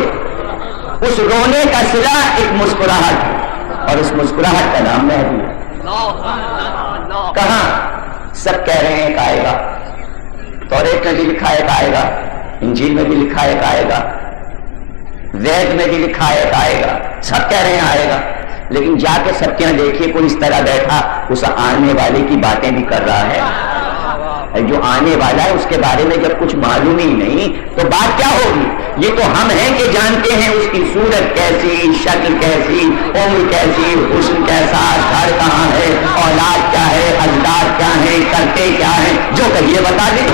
اس رونے کا صلہ ایک مسکراہٹ ہے، اور اس مسکراہٹ کا نام مہدی ہے. کہاں؟ سب کہہ رہے ہیں ایک آئے گا، توریت میں بھی لکھا ایک آئے گا، انجیل میں بھی لکھا ایک آئے گا، وید میں بھی لکھا ایک آئے گا، سب کہہ رہے ہیں آئے گا. لیکن جا کے سب کے یہاں دیکھیے کوئی اس طرح بیٹھا اس آنے والے کی باتیں بھی کر رہا ہے. جو آنے والا ہے اس کے بارے میں جب کچھ معلوم ہی نہیں تو بات کیا ہوگی؟ یہ تو ہم ہیں کہ جانتے ہیں اس کی صورت کیسی، شکل کیسی، عمر کیسی، حسن کیسا، گھر کہاں ہے، اولاد کیا ہے، اجداد کیا ہیں، کرتے کیا ہیں، جو کہیے بتا دیں.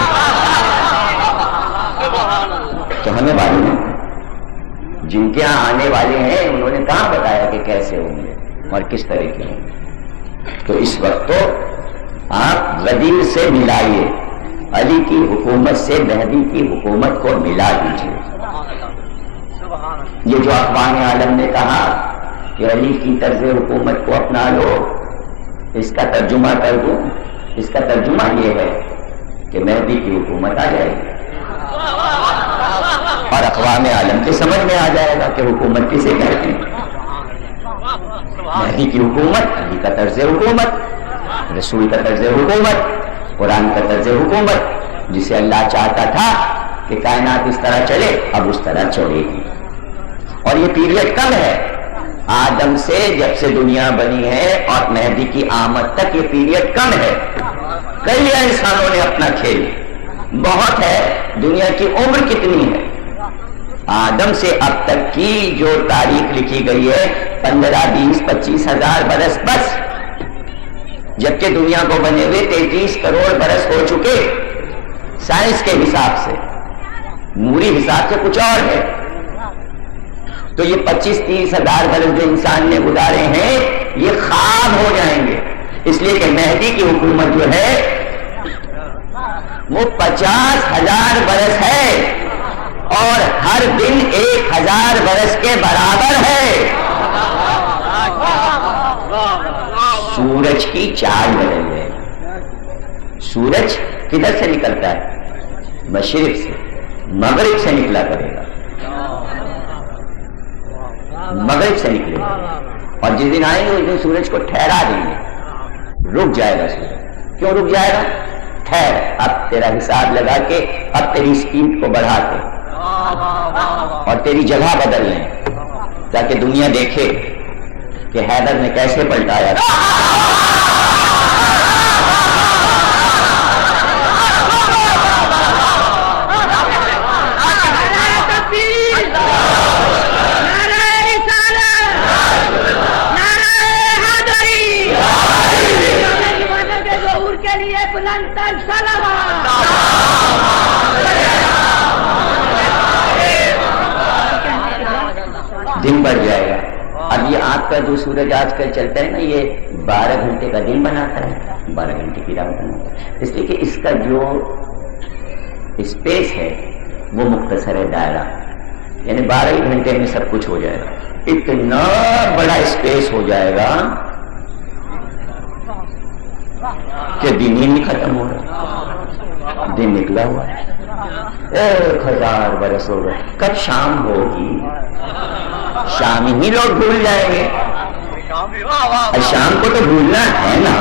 تو ہمیں معلوم ہے جن کے یہاں آنے والے ہیں انہوں نے کہاں بتایا کہ کیسے ہوں گے اور کس طرح کے ہوں گے. تو اس وقت تو آپ غدیر سے ملائیے، علی کی حکومت سے مہدی کی حکومت کو ملا دیجیے. یہ جو اقوام عالم نے کہا کہ علی کی طرز حکومت کو اپنا لو، اس کا ترجمہ کر دوں. اس کا ترجمہ یہ ہے کہ مہدی کی حکومت آ جائے گی اور اقوام عالم کے سمجھ میں آ جائے گا کہ حکومت کسے کہتے ہیں. مہدی کی حکومت، علی کا طرز حکومت، رسول کا طرز حکومت، قرآن کا طرز حکومت، جسے اللہ چاہتا تھا کہ کائنات اس طرح چلے اب اس طرح چلے گی. اور یہ پیریڈ کم ہے، آدم سے جب سے دنیا بنی ہے اور مہدی کی آمد تک یہ پیریڈ کم ہے. کر لیا انسانوں نے اپنا کھیل، بہت ہے. دنیا کی عمر کتنی ہے؟ آدم سے اب تک کی جو تاریخ لکھی گئی ہے 15، 20، 25 ہزار برس بس، جبکہ دنیا کو بنے ہوئے 33 کروڑ برس ہو چکے سائنس کے حساب سے. نوری حساب سے کچھ اور ہے. تو یہ 25-30 ہزار برس جو انسان نے گزارے ہیں یہ خواب ہو جائیں گے. اس لیے کہ مہدی کی حکومت جو ہے وہ 50,000 برس ہے اور ہر دن 1,000 برس کے برابر ہے. سورج کی چال بدل گئے. سورج کدھر سے نکلتا ہے؟ مشرق سے، مغرب سے نکلا کرے گا، مغرب سے نکلے گا. اور جس دن آئیں گے اس دن سورج کو ٹھہرا دیں گے، رک جائے گا سورج. کیوں رک جائے گا؟ ٹھہر، اب تیرا حساب لگا کے اب تیری سپیڈ کو بڑھا کے اور تیری جگہ بدل لیں تاکہ دنیا دیکھے کہ حیدر نے کیسے پلٹایا. دن بڑھ جائے گا. اب یہ آپ کا جو سورج آج کل چلتا ہے نا یہ 12 گھنٹے کا دن بناتا ہے، 12 گھنٹے کی رات بناتا ہے. اس لیے کہ اس کا جو اسپیس ہے وہ مختصر ہے دائرہ، یعنی 12 گھنٹے میں سب کچھ ہو جائے گا. اتنا بڑا اسپیس ہو جائے گا کہ دن ہی نہیں ختم ہو رہا. دن نکلا ہوا ہے 1,000 برس ہو گئے. کب شام ہوگی؟ شام ہی لوگ بھول جائیں گے. شام کو تو بھولنا ہے نا.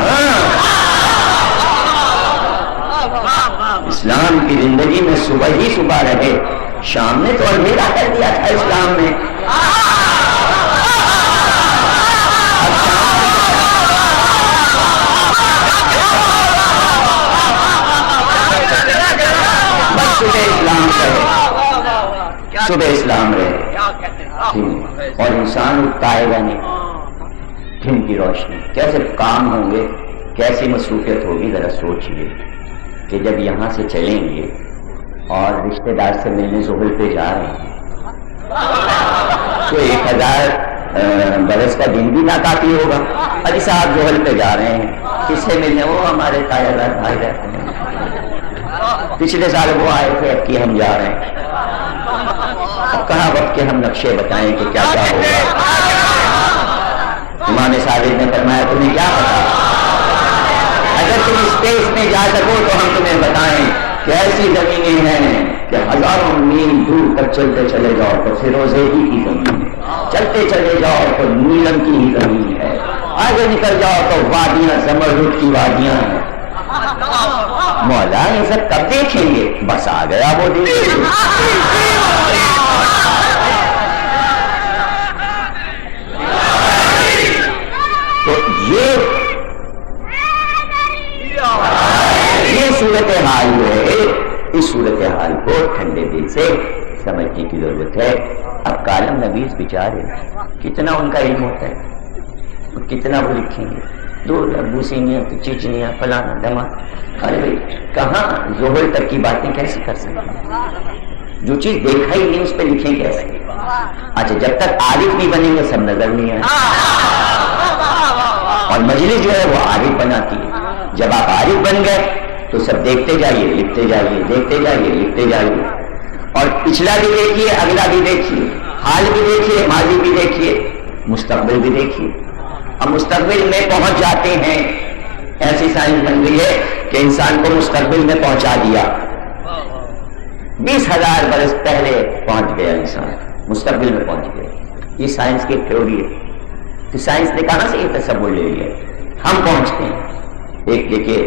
اسلام کی زندگی میں صبح ہی صبح رہے. شام نے تو اندھیرا کر دیا تھا اسلام میں. بس صبح اسلام رہے، صبح اسلام رہے اور انسان اٹھائے گا نہیں. دن کی روشنی کیسے کام ہوں گے، کیسی مصروفیت ہوگی. ذرا سوچئے کہ جب یہاں سے چلیں گے اور رشتے دار سے ملنے زحل پہ جا رہے ہیں تو 1000 برس کا دن بھی ناکافی ہوگا. علی صاحب زحل پہ جا رہے ہیں, کس سے ملنے؟ وہ ہمارے تایا دار بھائی رہتے ہیں, پچھلے سال وہ آئے تھے, اب کی ہم جا رہے ہیں. اب کہاں وقت کے ہم نقشے بتائیں کہ کیا کیا ہوگا. امام صادق نے فرمایا تمہیں کیا پتا, اگر تم اسپیس میں جا سکو تو ہم تمہیں بتائیں کہ ایسی زمینیں ہیں کہ ہزاروں میل دور تک چلتے چلے جاؤ تو فیروزے ہی کی زمین ہے, چلتے چلے جاؤ تو نیلم کی ہی زمین ہے, آگے نکل جاؤ تو وادیاں زمرد کی وادیاں ہیں. مولا یہ سب کب دیکھیں گے؟ بس آ گیا وہ دن. تو یہ صورتحال ہے. اس صورتحال کو ٹھنڈے دل سے سمجھنے کی ضرورت ہے. اب کالم نویس بیچارے کتنا ان کا علم ہوتا ہے, کتنا وہ لکھیں گے, دو بوسینیاں چیچنیاں فلانا دما. ارے بھائی کہاں زحل تک کی باتیں کیسے کر سکتے ہیں؟ جو چیز دیکھا ہی نہیں اس پہ لکھیں کیسے؟ اچھا جب تک عارف نہیں بنیں گے سب نظر نہیں آئے. اور مجلس جو ہے وہ عارف بناتی ہے. جب آپ عارف بن گئے تو سب دیکھتے جائیے, لکھتے جائیے, دیکھتے جائیے, لکھتے جائیے, اور پچھلا بھی دیکھیے, اگلا بھی دیکھیے, حال بھی دیکھیے, ماضی بھی دیکھیے, مستقبل بھی دیکھیے. اب مستقبل میں پہنچ جاتے ہیں, ایسی سائنس بن گئی ہے کہ انسان کو مستقبل میں پہنچا دیا. 20,000 برس پہلے پہنچ گیا انسان, مستقبل میں پہنچ گیا. یہ سائنس کی تھیوری ہے کہ سائنس نے کہاں سے یہ تصور لے لیا. ہم پہنچتے ہیں. ایک دیکھیے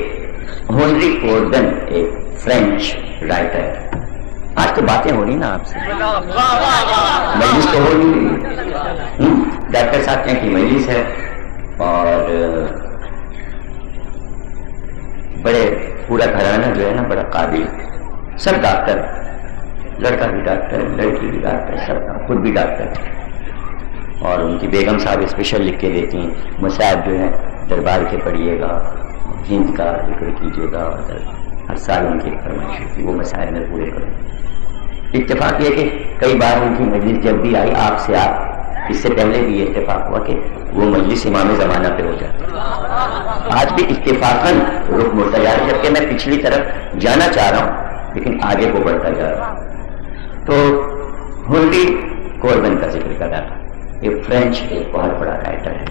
ہنری کوربن, ایک فرینچ رائٹر. آج تو باتیں ہو رہی نا آپ سے, مجلس تو ہو نہیں رہی. ڈاکٹر صاحب کی مجلس ہے اور بڑے پورا گھرانہ جو ہے نا بڑا قابل, سب ڈاکٹر, لڑکا بھی ڈاکٹر, لڑکی بھی ڈاکٹر, سب خود بھی ڈاکٹر. اور ان کی بیگم صاحب اسپیشل لکھ کے دیتی ہیں مسائل جو ہیں دربار کے پڑھیے گا, ہند کا ذکر کیجیے گا. ہر سال ان کی فرمائش ہوتی, وہ مسائل میں پورے کریں. اتفاق یہ کہ کئی بار ان کی مجلس جب بھی آئی آپ سے آپ, اس سے پہلے بھی یہ اتفاق ہوا کہ وہ مجلس امام زمانہ پہ ہو جاتی. آج بھی اتفاقاً رخ مڑتا جا رہا ہے, جبکہ میں پچھلی طرف جانا چاہ رہا ہوں لیکن آگے کو بڑھتا جا رہا ہوں. تو ہنری کوربن کا ذکر کر رہا تھا. یہ فرینچ ایک بہت بڑا رائٹر ہے,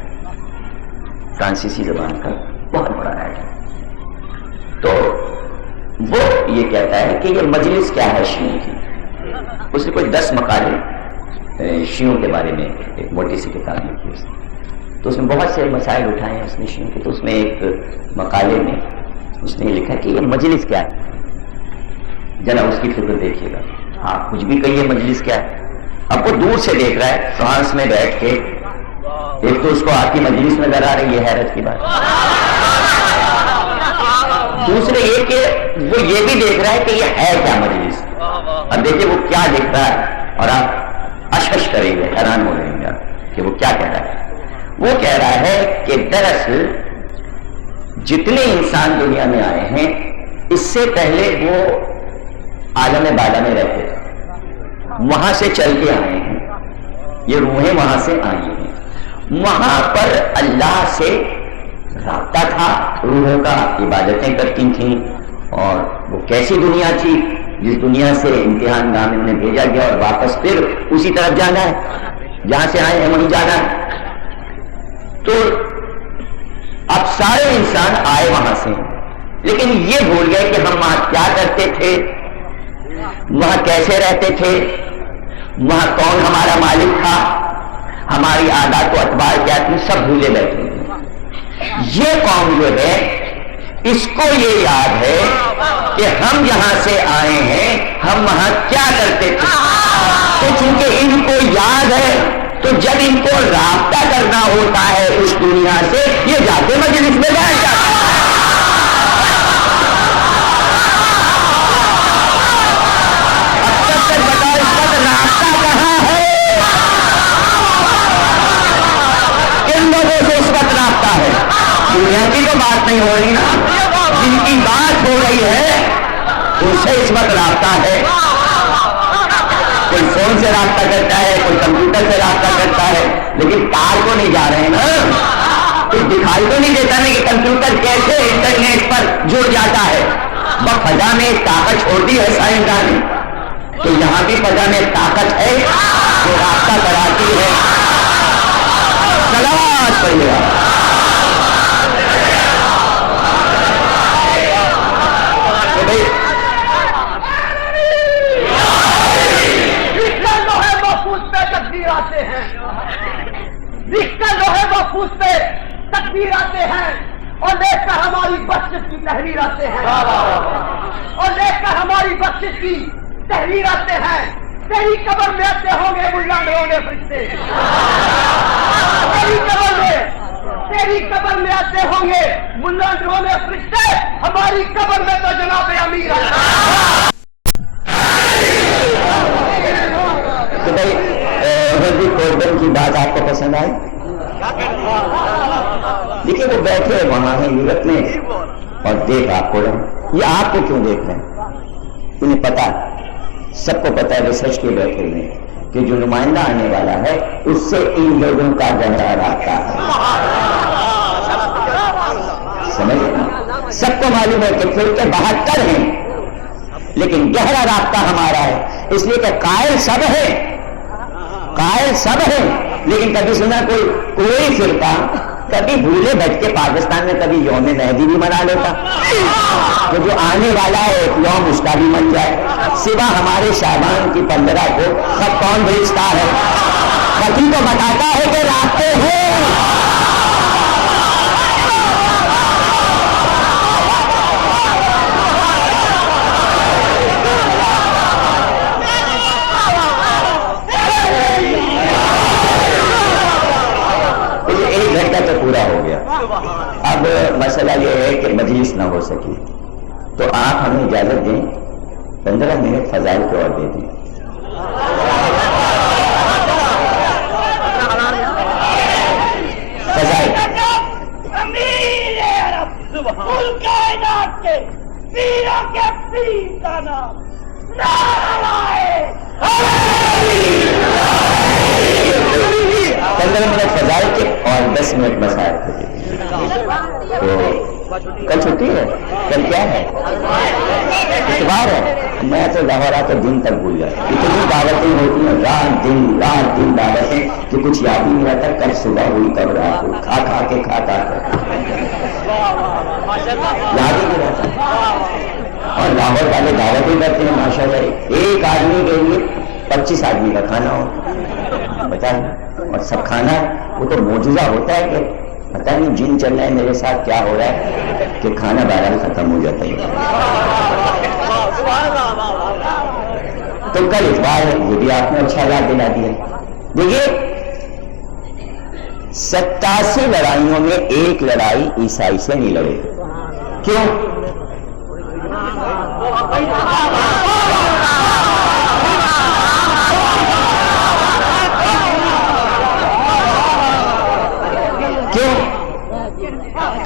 فرانسیسی زبان کا بہت بڑا رائٹر. تو وہ یہ کہتا ہے کہ یہ مجلس کیا ہے شیعوں کی. اس نے کوئی 10 مقالے شیعوں کے بارے میں ایک موٹی سی کتاب لکھی اس نے. تو اس میں بہت سے مسائل اٹھائے ہیں اس نے شیعوں کے. تو اس میں ایک مقالے میں اس نے لکھا کہ یہ مجلس کیا ہے. جناب اس کی فکر دیکھیے گا, آپ کچھ بھی کہیے مجلس کیا ہے. اب وہ دور سے دیکھ رہا ہے فرانس میں بیٹھ کے, ایک تو اس کو آپ کی مجلس نظر آ رہی ہے, حیرت کی بات. دوسرے یہ کہ وہ یہ بھی دیکھ رہا ہے کہ یہ ہے کیا مجلس. اب دیکھیے وہ کیا دیکھ رہا ہے اور آپ اشش کریں گے, حیران ہو رہے ہیں کہ وہ کیا کہہ رہا ہے. وہ کہہ رہا ہے کہ دراصل جتنے انسان دنیا میں آئے ہیں اس سے پہلے وہ عالم بالا میں رہتے تھے, وہاں سے چل کے آئے ہیں, یہ روحیں وہاں سے آئی ہیں. وہاں پر اللہ سے رابطہ تھا, روحوں کا عبادتیں کرتی تھیں. اور وہ کیسی دنیا تھی جس دنیا سے امتحان گاہ میں انہیں بھیجا گیا اور واپس پھر اسی طرف جانا ہے, جہاں سے آئے ہیں وہیں جانا ہے. تو اب سارے انسان آئے وہاں سے, لیکن یہ بھول گئے کہ ہم وہاں کیا کرتے تھے, وہاں کیسے رہتے تھے, وہاں کون ہمارا مالک تھا, ہماری عادات و اطوار کیا تھی, سب بھولے بیٹھے. یہ قوم جو ہے اس کو یہ یاد ہے کہ ہم جہاں سے آئے ہیں ہم وہاں کیا کرتے تھے. تو چونکہ ان کو یاد ہے تو جب ان کو رابطہ کرنا ہوتا ہے اس دنیا سے, یہ جاتے مجلس میں بیٹھ جاتے ہیں. رابطہ کہاں ہے, کن لوگوں سے اس وقت رابطہ ہے. دنیا کی تو بات نہیں ہو رہی نا, جن کی بات ہو رہی ہے اس سے اس وقت رابطہ ہے. کوئی فون سے رابطہ کرتا ہے, کوئی کمپیوٹر سے رابطہ کرتا ہے, لیکن تار کو نہیں جا رہے ہیں نا. کچھ دکھائی تو نہیں دیتا نا کہ کمپیوٹر کیسے انٹرنیٹ پر جڑ جاتا ہے. بس فضا میں ایک طاقت چھوڑ دی ہے سائنسدان نے, تو یہاں بھی فضا میں ایک طاقت ہے جو رابطہ کراتی ہے. صلوات پڑھیے گا. تو بھائی آتے ہیں, لکھتے لوہے محفوظ پہ تکبیر آتے ہیں, اور لے کر ہماری بخشش کی تحریر آتے ہیں, اور لے کر ہماری بخشش کی تحریر آتے ہیں. تیری قبر میں آتے ہوں گے ملا ڈرونے فرشتے, تیری قبر میں آتے ہوں گے ملا ڈرونے فرشتے, ہماری قبر میں تو جناب امیر آتے ہیں. تو بھائی کوردن کی بات آپ کو پسند آئی؟ دیکھیے وہ بیٹھے وہاں ہیں یورپ میں اور دیکھ آپ کو رہے. یہ آپ کو کیوں دیکھ رہے ہیں؟ انہیں پتا, سب کو پتا ہے, ریسرچ کے بیٹھے ہوئے کہ جو نمائندہ آنے والا ہے اس سے ان لوگوں کا گہرا رابطہ ہے. سمجھ, سب کو معلوم ہے کہ پھر کے 72 ہیں لیکن گہرا رابطہ ہمارا ہے. اس لیے کہ قائل سب ہے, قائل سب ہے, لیکن کبھی سنا کوئی فرقہ کبھی بھولے بھٹ کے پاکستان میں کبھی یوم مہدی بھی منا لیتا, تو جو آنے والا ہے ایک یوم اس کا بھی من جائے. سوا ہمارے شعبان کی 15 کو سب کون بھیجتا ہے؟ کبھی تو بتاتا ہے کہ رابطے ہیں. تو پورا ہو گیا. اب مسئلہ یہ ہے کہ مجلس نہ ہو سکی تو آپ ہمیں اجازت دیں 15 منٹ فضائل کو اور دے دیں. فضائل منٹ فضائل کے اور 10 منٹ مسائل کے. تو کل چھٹی ہے, کل کیا ہے؟ اتوار ہے. میں تو لاہور آ کر دن تک بھول جاتا. اتنی دعوتیں ہوتی ہیں, رات دن دعوتیں کہ کچھ یاد ہی نہیں رہتا. کل صبح ہوئی کب رات کو, کھا کے یاد ہی نہیں رہتا. اور لاہور والے دعوتیں کرتے ہیں ماشاء اللہ, ایک آدمی کے لیے 25 آدمی کا کھانا ہو بتائیں, اور سب کھانا. وہ تو معجزہ ہوتا ہے کہ پتہ نہیں جن چل رہے ہیں میرے ساتھ کیا ہو رہا ہے کہ کھانا بہرحال ختم ہو جاتا ہے. تو کل اتوار ہے, یہ بھی آپ نے اچھا یاد دلا دیا. دیکھیے 87 لڑائیوں میں ایک لڑائی عیسائی سے نہیں لڑے. کیوں؟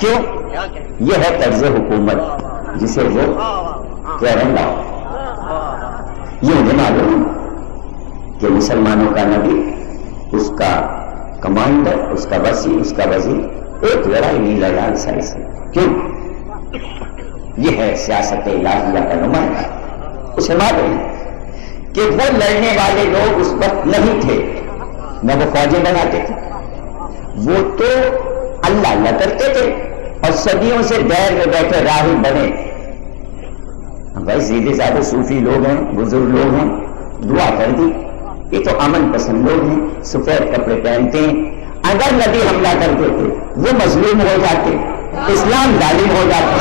کیوں؟ یہ ہے طرز حکومت جسے وہ کہہ رہے ہیں. یہ مجھے معلوم کہ مسلمانوں کا نبی, اس کا کمانڈر, اس کا وزیر, اس کا وزیر ایک لڑائی نہیں لڑا عیسائی سے. کیوں؟ یہ ہے سیاست الہیہ کا نمائندہ. اسے معلوم کہ وہ لڑنے والے لوگ اس وقت نہیں تھے, نہ وہ فوجیں بناتے تھے, وہ تو اللہ کرتے تھے اور صدیوں سے دیر میں بیٹھے راہب بنے. بھائی سیدھے سادے صوفی لوگ ہیں, بزرگ لوگ ہیں, دعا کر دی. یہ تو امن پسند لوگ ہیں, سفید کپڑے پہنتے ہیں. اگر نبی حملہ کر دیتے وہ مظلوم ہو جاتے, اسلام ظالم ہو جاتا.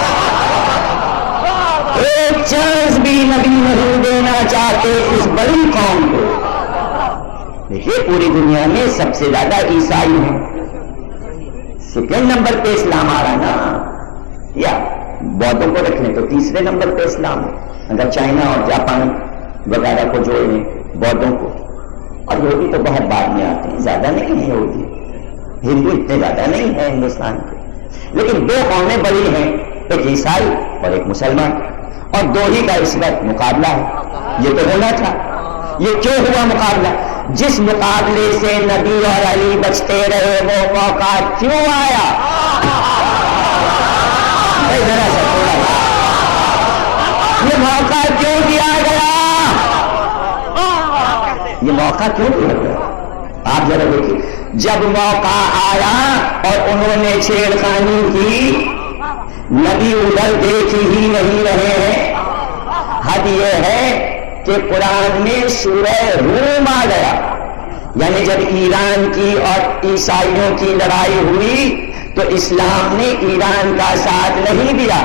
ایک چانس بھی نبی نہیں دینا چاہتے اس بڑی قوم کو. دیکھیے پوری دنیا میں سب سے زیادہ عیسائی ہیں, سیکنڈ نمبر پہ اسلام آ رہا نا, یا بودھوں کو رکھ لیں تو تیسرے نمبر پہ اسلام ہے. اگر چائنا اور جاپان وغیرہ کو جوڑ لیں بودھوں کو, اور یہودی تو بہت بعد میں آتے ہیں, زیادہ نہیں ہے یہودی, ہندو اتنے زیادہ نہیں ہے ہندوستان کے, لیکن دو قومیں بڑی ہیں, ایک عیسائی اور ایک مسلمان. اور دو ہی کا اس وقت مقابلہ ہے. یہ تو ہونا تھا. یہ کیوں ہوا مقابلہ؟ جس مقابلے سے نبی اور علی بچتے رہے وہ موقع کیوں آیا؟ ذرا سا تھوڑا یہ موقع کیوں دیا گیا؟ یہ موقع کیوں دیا گیا؟ آپ ذرا دیکھیے. جب موقع آیا اور انہوں نے چھیڑخانی کی، نبی ادھر دیکھ ہی نہیں رہے ہیں. حد یہ ہے کہ قرآن میں سورہ روم آ گیا. یعنی جب ایران کی اور عیسائیوں کی لڑائی ہوئی تو اسلام نے ایران کا ساتھ نہیں دیا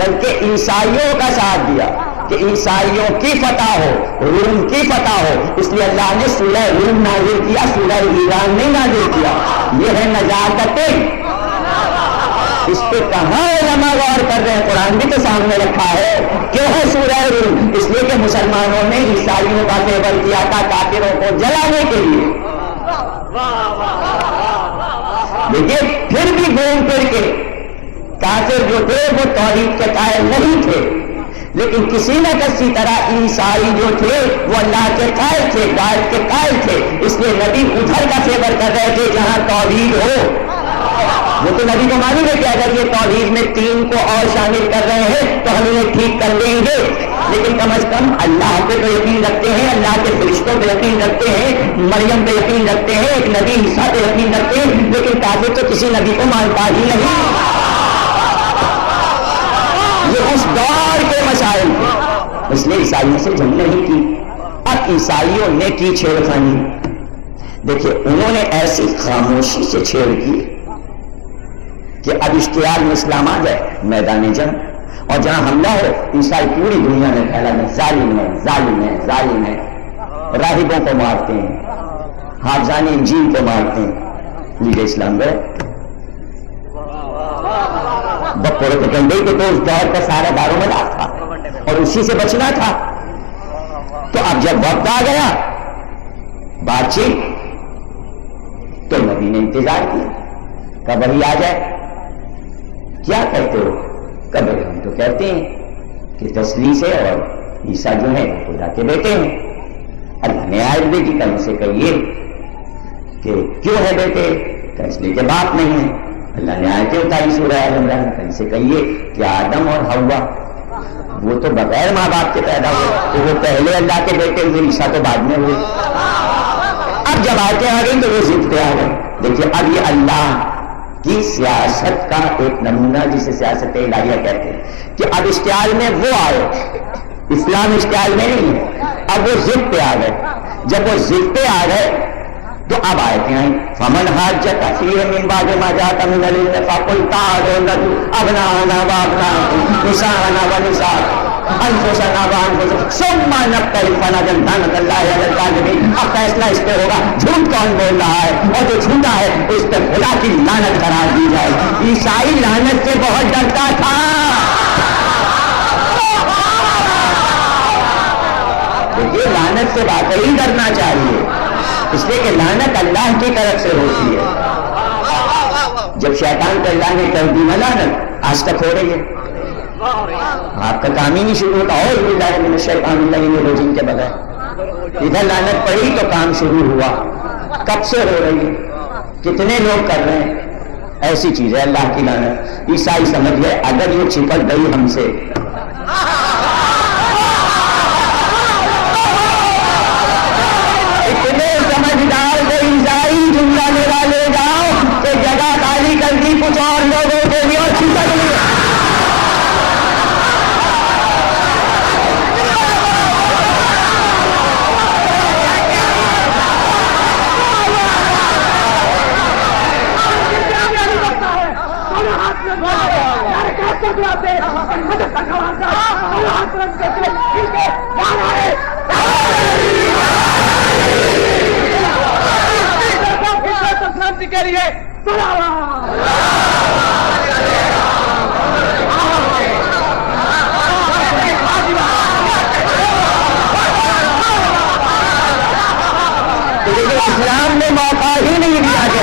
بلکہ عیسائیوں کا ساتھ دیا کہ عیسائیوں کی فتح ہو، روم کی فتح ہو. اس لیے اللہ نے سورہ روم نازل کیا، سورہ ایران نہیں نازل کیا. یہ ہے نزاکتیں. اس پہ کہاں علماء غور کر رہے ہیں؟ قرآن بھی تو سامنے رکھا ہے. کیوں ہے سورہ روم؟ اس لیے کہ مسلمانوں نے عیسائیوں کا فیور کیا تھا کافروں کو جلانے کے لیے. لیکن پھر بھی گھوم پھر کے کافر جو تھے وہ توحید کے قائل نہیں تھے، لیکن کسی نہ کسی طرح عیسائی جو تھے وہ اللہ کے قائل تھے، غائب کے قائل تھے. اس لیے نبی ادھر کا فیور کر رہے تھے جہاں توحید ہو. وہ تو نبی کو معلوم ہے کہ اگر یہ توحید میں تین کو اور شامل کر رہے ہیں تو ہم انہیں ٹھیک کر لیں گے، لیکن کم از کم اللہ پہ تو یقین رکھتے ہیں، اللہ کے فرشتوں پہ یقین رکھتے ہیں، مریم پہ یقین رکھتے ہیں، ایک نبی عیسیٰ پہ یقین رکھتے ہیں. لیکن کافر تو کسی نبی کو مانتا ہی نہیں. یہ اس دور کے مسائل تھے، اس لیے عیسائیوں سے جنگ نہیں کی. اب عیسائیوں نے کی چھیڑخانی. دیکھیے انہوں نے ایسی خاموشی سے چھیڑ کی کہ اب اشتعال میں اسلام آ جائے میدان جنگ، اور جہاں حملہ ہو عیسائی پوری دنیا میں پھیلا دیں ظالم ہے، ظالم ہے، ظالم ہے. راہبوں کو مارتے ہیں، حافظان انجیل کو مارتے ہیں. لیگ اسلام گئے پروپیگنڈے کو تو اس دور کا سارا دار و مدار تھا اور اسی سے بچنا تھا. تو اب جب وقت آ گیا بات چیت تو نبی نے انتظار کیا کب وہی آ جائے. کیا کہتے ہو؟ کب ہم تو کہتے ہیں کہ تسلیث ہے اور عیسیٰ جو ہے خدا کے بیٹے ہیں. اللہ نے آیت بھی کی کل سے کہیے کہ کیوں ہے بیٹے؟ کہ اس لیے کہ باپ نہیں ہے. اللہ نے آیتیں اتاری سورہ آل عمران، کل سے کہیے کہ آدم اور حوا وہ تو بغیر ماں باپ کے پیدا ہوئے تو وہ پہلے اللہ کے بیٹے ہوئے، عیسیٰ تو بعد میں ہوئے. اب جب آتے آ گئی تو وہ ضد پہ آ گئے. دیکھیے اب یہ اللہ کی سیاست کا ایک نمونہ جسے سیاست الہیہ کہتے ہیں کہ اب اشتعال میں وہ آئے، اسلام اشتعال میں نہیں ہے. اب وہ ضد پہ آ گئے. جب وہ ضد پہ آ گئے تو اب آیتیں آئیں فمن حاجک فیہ من بعد ما جاءک من العلم فقل تعالوا ندعو ابناءنا وابناءکم نساءنا ونساءکم انفسنا وانفسکم ثم نبتہل فنجعل لعنۃ اللہ علی الکاذبین. اب فیصلہ اس پہ ہوگا جھوٹ کون بول رہا ہے، اور جو جھوٹا ہے اس پہ خدا کی لعنت قرار دی جائے. عیسائی لعنت سے بہت ڈرتا تھا. یہ لعنت سے واقعی ڈرنا چاہیے، اس لیے کہ لعنت اللہ کی طرف سے ہوتی ہے. جب شیطان کو اللہ نے کر دی لعنت آج تک ہو رہی ہے. آپ کا کام ہی نہیں شروع ہوتا اعوذ باللہ من الشیطان الرجیم الرجیم کے بغیر. ادھر لعنت پڑی تو کام شروع ہوا. کب سے ہو رہی ہے؟ کتنے لوگ کر رہے ہیں؟ ایسی چیز ہے اللہ کی لعنت. عیسائی سمجھ گئے اگر یہ چپک گئی ہم سے کچھ اور لوگوں کے بھی اور چھپک لیا. کے لیے اسلام نے موقع ہی نہیں دیا کہ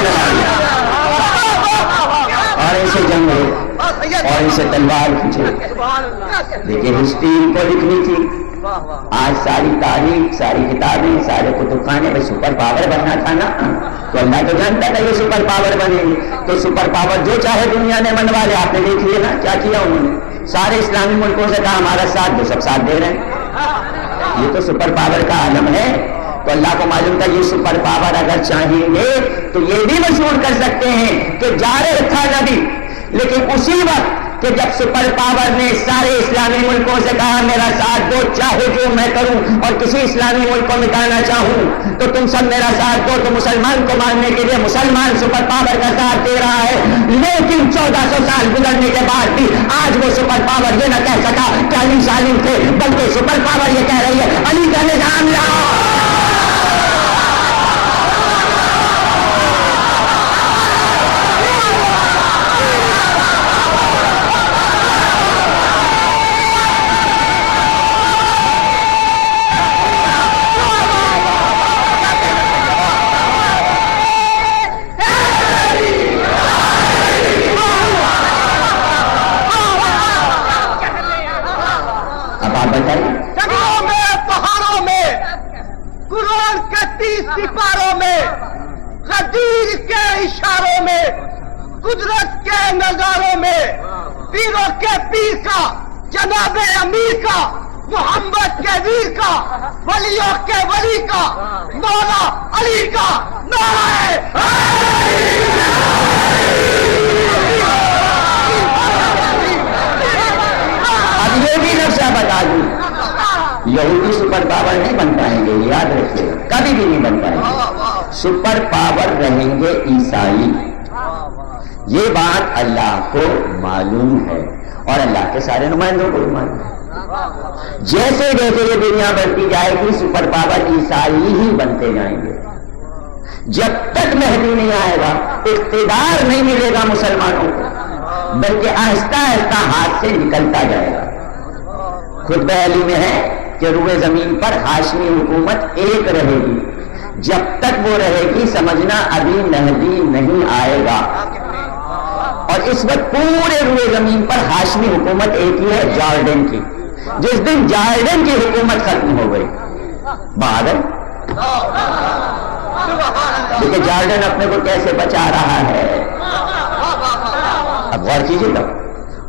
اور ایسے جنگ ہو. اور ان سے تلوار کھینچے. دیکھیے ہسٹری ان کو لکھنی تھی. آج ساری تاریخ، ساری کتابیں، سارے کتب خانے میں سپر پاور بننا تھا نا. تو اللہ تو جانتا تھا یہ سپر پاور بنے گی. تو سپر پاور جو چاہے دنیا نے بنوا لے. آپ نے دیکھ لیا نا کیا کیا انہوں نے. سارے اسلامی ملکوں سے کہا ہمارا ساتھ دو، سب ساتھ دے رہے ہیں. یہ تو سپر پاور کا عالم ہے. تو اللہ کو معلوم تھا یہ سپر پاور اگر چاہیں گے تو یہ بھی مشہور کر سکتے ہیں کہ جارح تھا نبی. لیکن اسی وقت کہ جب سپر پاور نے سارے اسلامی ملکوں سے کہا میرا ساتھ دو، چاہے جو میں کروں، اور کسی اسلامی ملک کو مٹانا چاہوں تو تم سب میرا ساتھ دو، تو مسلمان کو ماننے کے لیے مسلمان سپر پاور کا ساتھ دے رہا ہے. لیکن 1400 سال گزرنے کے بعد بھی آج وہ سپر پاور یہ نہ کہہ سکا کہ علی ظالم تھے، بلکہ سپر پاور یہ کہہ رہی ہے علی کا نظام لاؤ. پہاڑوں میں، قرآن کے 30 سپاروں میں، غدیر کے اشاروں میں، قدرت کے نظاروں میں، پیروں کے پیر کا، جناب امیر کا، محمد کے ویر کا، ولیوں کے ولی کا، مولا علی کا نعرہ اب یہ بھی نقشہ بتا دوں. یہودی سپر پاور نہیں بن پائیں گے، یاد رکھیے گا، کبھی بھی نہیں بن پائیں گے. سپر پاور رہیں گے عیسائی. یہ بات اللہ کو معلوم ہے اور اللہ کے سارے نمائندوں کو معلوم ہے. جیسے جیسے یہ دنیا بڑھتی جائے گی سپر پاور عیسائی ہی بنتے جائیں گے. جب تک مہدی نہیں آئے گا اقتدار نہیں ملے گا مسلمانوں کو، بلکہ آہستہ آہستہ ہاتھ سے نکلتا جائے گا. خطبہ علی میں ہے کہ روئے زمین پر ہاشمی حکومت ایک رہے گی. جب تک وہ رہے گی سمجھنا ابھی مہدی نہیں آئے گا. اور اس وقت پورے روئے زمین پر ہاشمی حکومت ایک ہی ہے، جارڈن کی. جس دن جارڈن کی حکومت ختم ہو گئی، بہادر دیکھیں جارڈن اپنے کو کیسے بچا رہا ہے. اب غور کیجیے گا،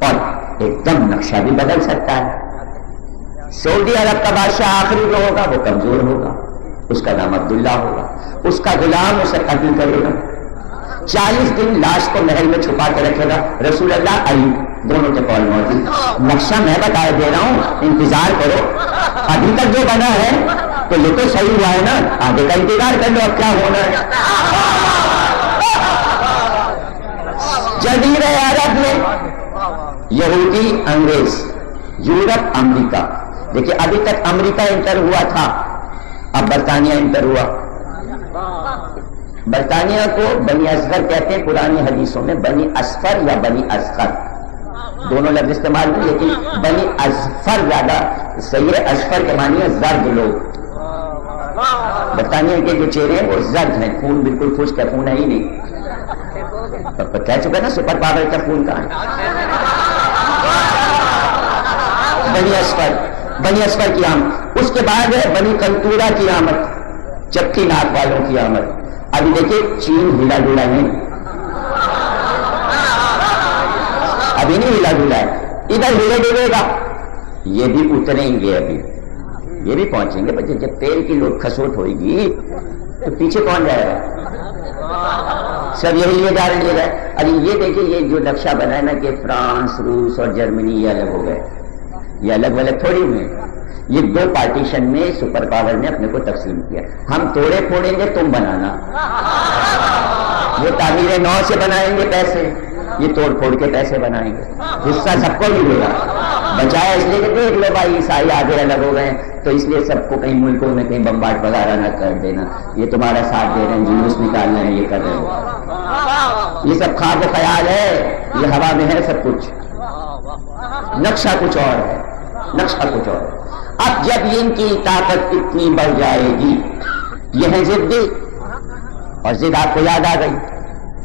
اور ایک دم نقشہ بھی بدل سکتا ہے. سعودی عرب کا بادشاہ آخری جو ہوگا وہ کمزور ہوگا، اس کا نام عبداللہ ہوگا. اس کا غلام اسے قتل کرے گا. 40 دن لاش کو محل میں چھپا کے رکھے گا. رسول اللہ علی دونوں کے قول موجود. نقشہ میں بتا دے رہا ہوں، انتظار کرو. ابھی تک جو بنا ہے تو یہ تو صحیح ہوا ہے نا، آگے کا انتظار کر لو اب کیا ہونا ہے. جزیرہ عرب میں یہودی انگریز، یورپ امریکہ. دیکھیے ابھی تک امریکہ انٹر ہوا تھا، اب برطانیہ انٹر ہوا. برطانیہ کو بنی اصغر کہتے ہیں پرانی حدیثوں میں. بنی اصفر یا بنی اصغر دونوں لفظ استعمال ہوئے، لیکن بنی اصفر زیادہ صحیح ہے. اصفر کے معنی ہے زرد لوگ. برطانیہ کے جو چہرے ہیں وہ زرد ہیں، خون بالکل خشک ہے، خون ہے ہی نہیں. کہہ چکا نا سپر پاور کا خون کہاں ہے. بنی اصفر کی آمد، اس کے بعد ہے بنی قنطورہ کی آمد، چپکی ناک والوں کی آمد. ابھی دیکھیے چین ہلا ڈولا نہیں، ابھی نہیں ہلا ڈولا ہے. ادھر ہلے ڈولے گا، یہ بھی اتریں گے، ابھی یہ بھی پہنچیں گے. بچے جب تیل کی لوٹ کھسوٹ ہوئے گی تو پیچھے کون جائے گا؟ سب یہی لیے جا رہے ہیں. ابھی یہ دیکھیے یہ جو نقشہ بنا ہے نا کہ فرانس، روس اور جرمنی یہ الگ ہو گئے، یہ الگ الگ تھوڑی ہوئے. یہ دو پارٹیشن میں سپر پاور نے اپنے کو تقسیم کیا. ہم توڑے پھوڑیں گے، تم بنانا. یہ تعمیر نو سے بنائیں گے پیسے، یہ توڑ پھوڑ کے پیسے بنائیں گے. حصہ سب کو ملے گا. بچایا اس لیے کہ دیکھ لو بھائی عیسائی آگے الگ ہو گئے تو اس لیے سب کو کہیں ملکوں میں کہیں بمبارڈ وغیرہ نہ کر دینا. یہ تمہارا ساتھ دے رہے ہیں، جلوس نکالنا ہے، یہ کر رہے ہیں. یہ سب خواب و خیال ہے، یہ ہوا میں ہے سب کچھ. نقشہ کچھ اور ہے، نقشہ کچھ اور ہے. اب جب ان کی طاقت اتنی بڑھ جائے گی، یہ ہے ضدی. اور ضد آپ کو یاد آ گئی،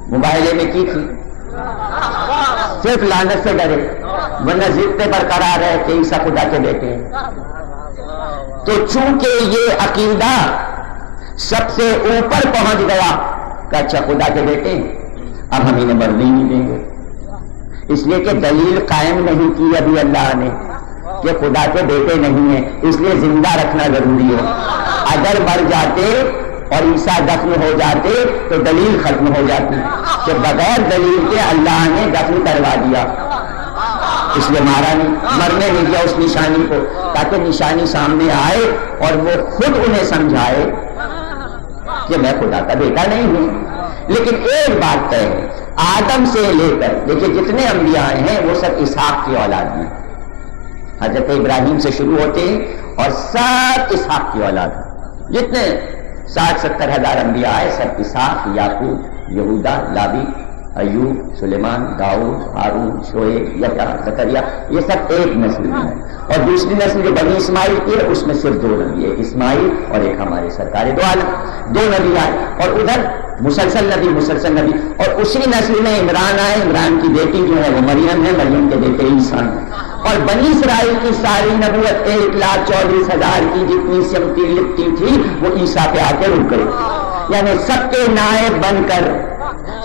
مباہلے میں کی تھی صرف لعنت سے ڈرے، ورنہ ضد پہ برقرار ہے کہ عیسیٰ خدا کے بیٹے ہیں۔ تو چونکہ یہ عقیدہ سب سے اوپر پہنچ گیا کہ اچھا خدا کے بیٹے ہیں، اب ہم انہیں مرنے نہیں دیں گے، اس لیے کہ دلیل قائم نہیں کی ابھی اللہ نے کہ خدا کے بیٹے نہیں ہیں، اس لیے زندہ رکھنا ضروری ہے۔ اگر مر جاتے اور عیسیٰ دفن ہو جاتے تو دلیل ختم ہو جاتی کہ بغیر دلیل کے اللہ نے دفن کروا دیا، اس لیے مارا نہیں، مرنے نہیں دیا اس نشانی کو، تاکہ نشانی سامنے آئے اور وہ خود انہیں سمجھائے کہ میں خدا کا بیٹا نہیں ہوں۔ لیکن ایک بات ہے، آدم سے لے کر دیکھیے جتنے انبیاء ہیں وہ سب اسحاق کی اولاد ہیں، حضرت ابراہیم سے شروع ہوتے ہیں اور سب اسحاق کی اولاد ہیں، جتنے 60-70 ہزار انبیاء آئے سب اسحاق، یعقوب، یہودا، لاوی، ایوب، سلیمان، داؤد، ہارون، شعیب، یحییٰ، زکریا، یہ سب ایک نسل میں ہے۔ اور دوسری نسل جو بنی اسماعیل کی ہے اس میں صرف 2 نبی، ایک اسماعیل اور ایک ہمارے سرکار دو عالم، 2 نبی آئے، اور ادھر مسلسل نبی، اور اسی نسل میں عمران آئے، عمران کی بیٹی جو ہے وہ مریم ہے، مریم کے بیٹے عیسیٰ ہیں۔ اور بنی اسرائیل کی ساری نبوت 1,40,000 کی جتنی سمتی لکھتی تھی وہ عیسیٰ پہ آ کے رک گئی، یعنی سب کے نائب بن کر،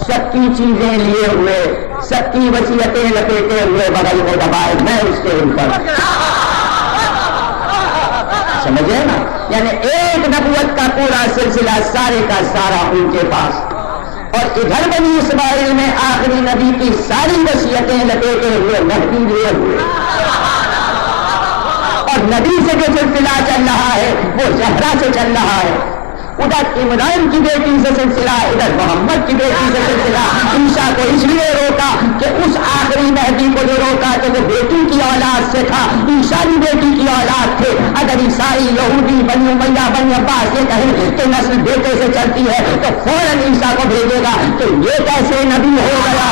سب کی چیزیں لیے ہوئے، سب کی وصیتیں لپیٹے ہوئے بغل میں دبائے، میں اس کے اوپر، سمجھے نا؟ یعنی ایک نبوت کا پورا سلسلہ سارے کا سارا ان کے پاس، اور ادھر بنی اسماعیل میں آخری نبی کی ساری وصیتیں لپیٹے ہوئے مہدی لیے ہوئے، اور نبی سے جو سلسلہ چل رہا ہے وہ زہرا سے چل رہا ہے، ادھر عمران کی بیٹی سے سلسلہ، ادھر محمد کی بیٹی سے سلسلہ۔ عیسیٰ کو اس لیے روکا کہ اس آخری مہدی کو جو روکا تو وہ بیٹی کی اولاد سے تھا، عیسیٰ بھی بیٹی کی اولاد تھے۔ اگر عیسائی، یہودی، بنی امیہ، بنی عباس یہ کہیں کہ نسل بیٹے سے چلتی ہے تو فوراً عیسیٰ کو بھیجے گا کہ یہ کیسے نبی ہو گیا؟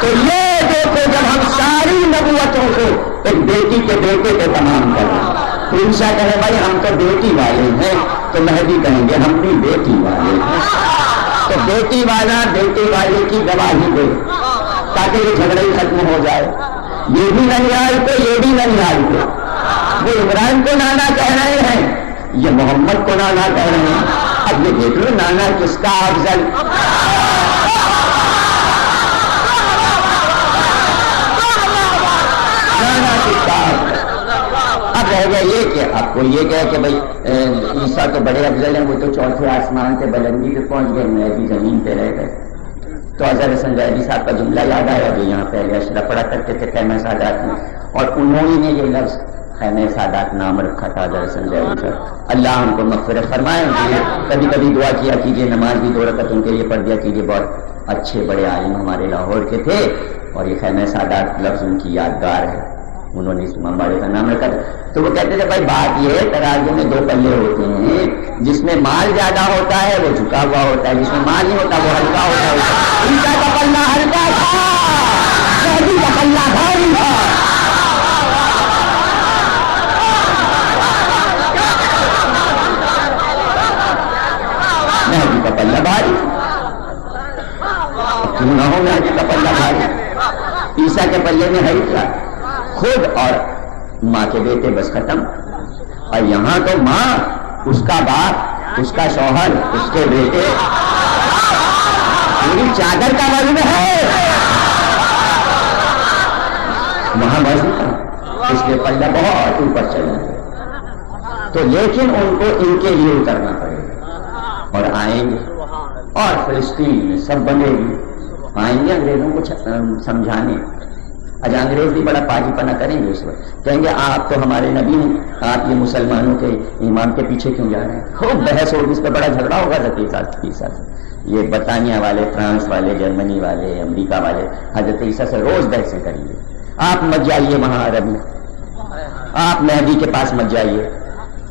تو یہ دیکھو جب ہم ساری نبوتوں کو ایک بیٹی کے بیٹے پہ تمام کریں تو عیسیٰ کہے بھائی ہم تو بیٹی والے ہیں، تو مہدی کہیں گے ہم بھی بیٹی والے ہیں، تو بیٹی والا بیٹے والے کی گواہی دے تاکہ یہ جھگڑا ہی ختم ہو جائے، یہ بھی ننیال کو یہ بھی ننیال کو، وہ عمران کو نانا کہہ رہے ہیں، یہ محمد کو نانا کہہ رہے ہیں، اب یہ دیکھ لو نانا کس کا افضل۔ اب رہ گیا یہ کہ آپ کو یہ کہے کہ بھائی عیسیٰ تو بڑے افضل ہیں، وہ تو 4تھے آسمان سے بلندی پہ پہنچ گئے، میں بھی زمین پہ رہ گئے، تو اظہر حسن زاہدی صاحب کا جملہ یاد آیا جو یہاں پہلے اشرف پڑھا کرتے تھے خیمہ سادات میں، اور انہوں نے یہ لفظ خیمہ سادات نام رکھا تھا اظہر حسن زاہدی صاحب، اللہ ان کو مغفرت فرمائے۔ کبھی کبھی دعا کیا کیجیے، نماز بھی 2 رکعت ان کے لیے پڑھ دیا کیجیے، بہت اچھے بڑے عالم ہمارے لاہور کے تھے، اور یہ خیمہ سادات لفظ ان کی یادگار ہے، انہوں نے اس امام باڑے کا نام رکھا تھا۔ تو وہ کہتے تھے بھائی بات یہ ہے ترازو میں 2 پلے ہوتے ہیں، جس میں مال زیادہ ہوتا ہے وہ جھکا ہوا ہوتا ہے، جس میں مال نہیں ہوتا وہ ہلکا ہوتا ہے۔ عیسیٰ کا پلہ ہلکا تھا، مہدی کا پلہ بھاری تھا۔ مہدی کا پلہ بھاری، کیوں نہ ہو مہدی کا پلہ بھاری؟ عیسیٰ کے پلے میں ہے کیا؟ خود اور ماں کے بیٹے، بس ختم۔ اور یہاں تو ماں، اس کا باپ، اس کا شوہر، اس کے بیٹے، پوری چادر کا وزن ہے وہاں وزن کا، اس لیے پلہ بہت اوپر چلا گیا۔ تو لیکن ان کو ان کے لیے اترنا پڑے گا، اور آئیں گے، اور فلسطین میں سب بنے گی، آئیں گے انگریزوں کو سمجھانے۔ آج انگریز بھی بڑا پاجی پنا کریں گے، اس وقت کہیں گے آپ تو ہمارے نبی ہیں، آپ یہ مسلمانوں کے امام کے پیچھے کیوں جا رہے ہیں؟ خوب بحث ہوگی، اس پہ بڑا جھگڑا ہوگا ذکی ساتھ، یہ برطانیہ والے، فرانس والے، جرمنی والے، امریکہ والے حضرت عیسیٰ سے روز بحثیں کریں گے۔ آپ مت جائیے وہاں عرب میں، آپ مہدی کے پاس مت جائیے،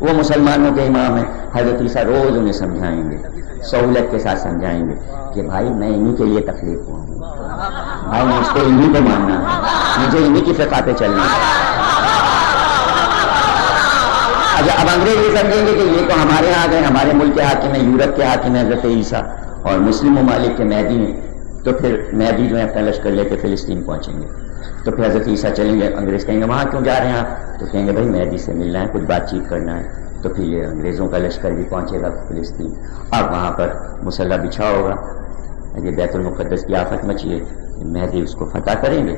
وہ مسلمانوں کے امام ہیں۔ حضرت عیسیٰ روز انہیں سمجھائیں گے، سہولت کے ساتھ سمجھائیں گے کہ بھائی میں انہی کے لیے تخلیق ہوا ہوں، بھائی میں اس کو انہی کو ماننا ہے، مجھے انہی کی فقہ پہ چلنا ہے۔ اچھا اب انگریز یہ سمجھیں گے کہ یہ تو ہمارے یہاں گئے، ہمارے ملک کے حاکم ہیں، یورپ کے حاکم ہیں حضرت عیسیٰ، اور مسلم ممالک کے مہدی ہیں تو پھر مہدی جو ہے اپنا لشکر لے کے فلسطین پہنچیں گے. تو پھر حضرت عیسیٰ چلیں گے. انگریز کہیں گے وہاں کیوں جا رہے ہیں آپ؟ تو کہیں گے بھائی مہدی سے ملنا ہے, کچھ بات چیت کرنا ہے. تو پھر یہ انگریزوں کا لشکر بھی پہنچے گا فلسطین. اب وہاں پر مسلح بچھا ہوگا, یہ بیت المقدس کی آفت مچی ہے, مہدی اس کو فتح کریں گے,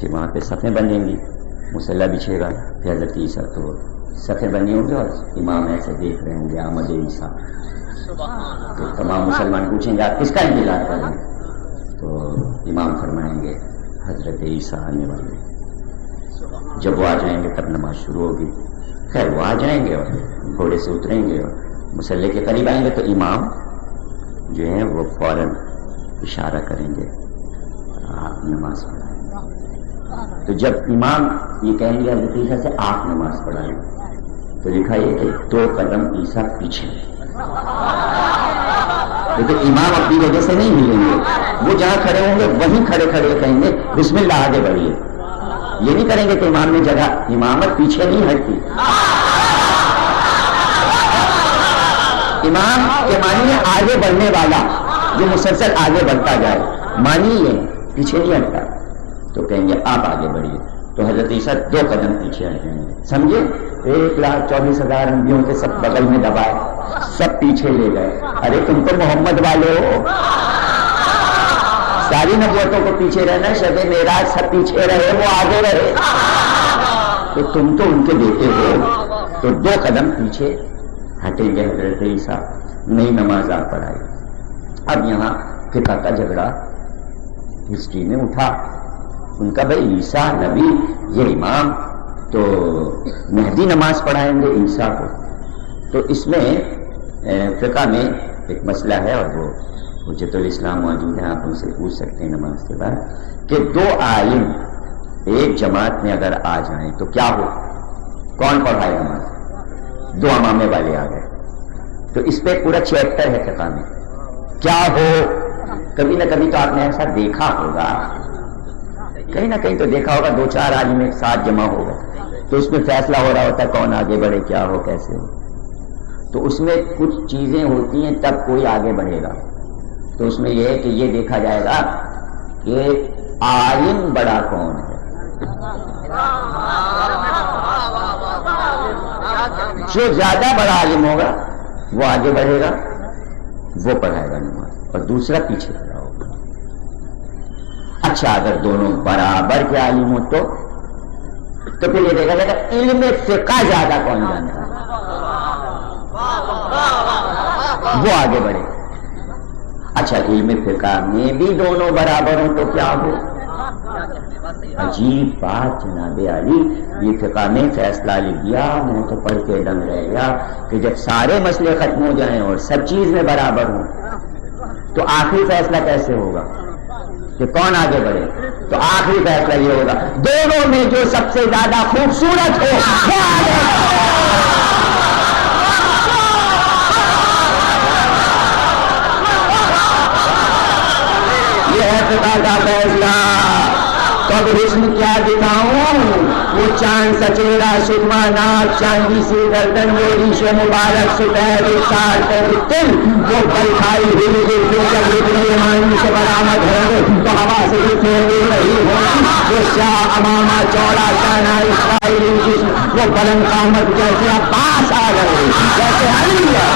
پھر وہاں پہ صفیں بنیں گی, مسلح بچھے گا. پھر حضرت عیسیٰ تو صفیں بنی ہوں گے اور امام ایسے دیکھ رہے ہوں گے آمد عیسیٰ. تو تمام مسلمان پوچھیں گے آپ کس کا انتظار کر رہے ہیں؟ تو امام فرمائیں گے حضرت عیسیٰ آنے والے, جب وہ آ جائیں گے تب نماز شروع ہوگی. خیر وہ آ جائیں گے اور گھوڑے سے اتریں گے اور مسلح کے قریب آئیں گے تو امام جو ہے وہ فوراً اشارہ کریں گے آپ نماز پڑھائیں. تو جب امام یہ کہیں گے حضرت عیسیٰ سے آپ نماز پڑھائیں, تو لکھا یہ کہ 2 قدم عیسیٰ پیچھے. لیکن امام اپنی وجہ سے نہیں ملیں گے, وہ جہاں کھڑے ہوں گے وہیں کھڑے کھڑے کہیں گے بسم اللہ آگے بڑھیے. یہ نہیں کریں گے کہ امام نے جگہ, امامت پیچھے نہیں ہٹتی. امام کے معنی ہے آگے بڑھنے والا جو مسلسل آگے بڑھتا جائے, معنی یہ پیچھے نہیں ہٹتا. تو کہیں گے آپ آگے بڑھیے, تو حضرت عیسیٰ 2 قدم پیچھے ہٹ جائیں گے. سمجھے 1,24,000 انبیوں کے سب بغل میں دبائے, سب پیچھے لے گئے. ارے تم تو محمد والے ہو, ساری نبوتوں کو پیچھے رہنا, شب معراج سب پیچھے رہے, وہ آگے رہے, تو تم تو ان کے بیٹے ہو. تو 2 قدم پیچھے ہٹیں گے حضرت عیسیٰ, نئی نماز آپ پڑھائی. اب یہاں فقہ کا جھگڑا ہسٹری میں اٹھا, ان کا بھائی عیسیٰ نبی یہ امام, تو مہدی نماز پڑھائیں گے عیسیٰ کو. تو اس میں فقہ میں ایک مسئلہ ہے اور وہ حجت الاسلام موجود ہیں, آپ ان سے پوچھ سکتے ہیں نماز کے بعد, کہ 2 عالم ایک جماعت میں اگر آ جائیں تو کیا ہو, کون پڑھائے نماز؟ 2 امامے والے آ گئے. تو اس پہ پورا چیپٹر ہے فقہ میں, کیا ہو. کبھی نہ کبھی تو آپ نے ایسا دیکھا ہوگا, کہیں نہ کہیں تو دیکھا ہوگا 2-4 عالم ایک ساتھ جمع ہوگا, تو اس میں فیصلہ ہو رہا ہوتا ہے کون آگے بڑھے, کیا ہو, کیسے ہو. تو اس میں کچھ چیزیں ہوتی ہیں تب کوئی آگے بڑھے گا. تو اس میں یہ ہے کہ یہ دیکھا جائے گا کہ عالم بڑا کون ہے. جو زیادہ بڑا عالم ہوگا وہ آگے بڑھے گا, وہ پڑھائے گا نماز, اور دوسرا پیچھے کھڑا ہوگا. اچھا اگر دونوں برابر کے عالم ہو تو پھر یہ دیکھا جائے گا علم فقہ زیادہ کون جانتا ہے, وہ آگے بڑھے. اچھا علم فقہ میں بھی دونوں برابر ہوں تو کیا ہو. عجیب بات جناب علی, یہ فقہ میں فیصلہ لکھ دیا, میں تو پڑھ کے دم رہ گیا کہ جب سارے مسئلے ختم ہو جائیں اور سب چیز میں برابر ہوں تو آخری فیصلہ کیسے ہوگا کہ کون آگے بڑھے. تو آخری فیصلہ یہ ہوگا دونوں میں جو سب سے زیادہ خوبصورت ہو وہ آگے. یہ ہے فقہ کا فیصلہ. کب حسن کیا دکھاؤں, وہ چاند سچیرا سرما ناک, چاندی سی گردن, وہ ریش مبارک سپہر سال تل, وہ پل کھائی ہوئی جب رکنے مانی سے برآمد ہوں گے تو ہوا سے بھی پھیر رہی ہوگی. وہ شاہ امامہ چوڑا شانہ اسرائیلی جسم, وہ بلند قامت جیسے عباس آ گئے, جیسے علی ہے.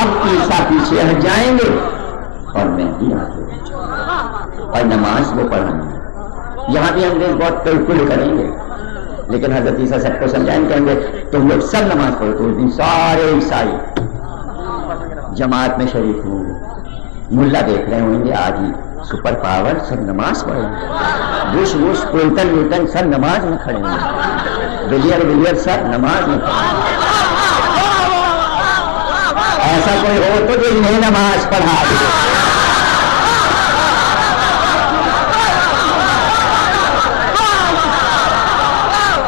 اب عیسیٰ پیچھے ہٹ جائیں گے اور مہدی آگے, اور نماز وہ پڑھائیں گے. یہاں بھی انگریز بہت کلکل کریں گے, لیکن حضرت عیسیٰ سب کو سمجھائیں, کہیں گے تم لوگ سب نماز پڑھو. تو اس دن سارے عیسائی جماعت میں شریک ہوں گے, ملا دیکھ رہے ہوں گے آج ہی سپر پاور سب نماز پڑھیں گے, بش بش کلٹن ولٹن سب نماز میں کھڑے ہوں گے, ولیئر سب نماز میں کھڑے ہوں گے. ایسا کوئی ہو تو جو انہیں نماز پڑھا دے.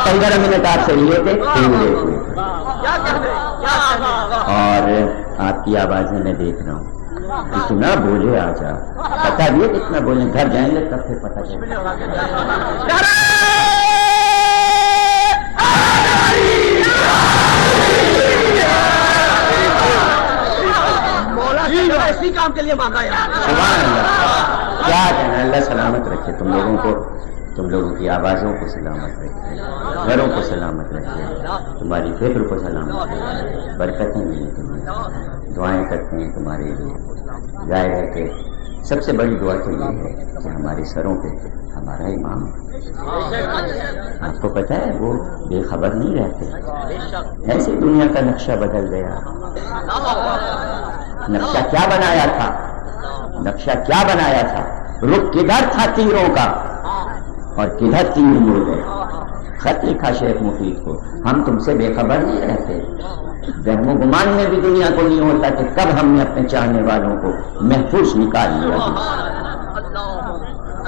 15 منٹ آپ سے لیے تھے, 3 لیٹ ہوئے, اور آپ کی آوازیں میں دیکھ رہا ہوں. اتنا بولے آجا، پتا بھی ہے کتنا بولیں، گھر جائیں گے تب پھر پتا چلے اسی کام کے لیے مانگا ہے۔ سبحان اللہ، کیا کہنا، اللہ سلامت رکھے تم لوگوں کو، تم لوگوں کی آوازوں کو سلامت رکھے، گھروں کو سلامت رکھے، تمہاری فکر کو سلامت رکھے، برکتیں ملیں تمہیں، دعائیں کرتے ہیں تمہارے لیے۔ ظاہر ہے کہ سب سے بڑی دعا تو یہ ہے کہ ہمارے سروں پہ ہمارا امام، آپ کو پتہ ہے وہ بے خبر نہیں رہتے، ایسے دنیا کا نقشہ بدل گیا۔ نقشہ کیا بنایا تھا، نقشہ کیا بنایا تھا، رخ کدھر تھا تیروں کا اور کدھر تیر مڑ گئے۔ خط لکھا شیخ مفید کو، ہم تم سے بے خبر نہیں رہتے، وہم و گمان میں بھی دنیا کو نہیں ہوتا کہ کب ہم نے اپنے چاہنے والوں کو محفوظ نکال لیا۔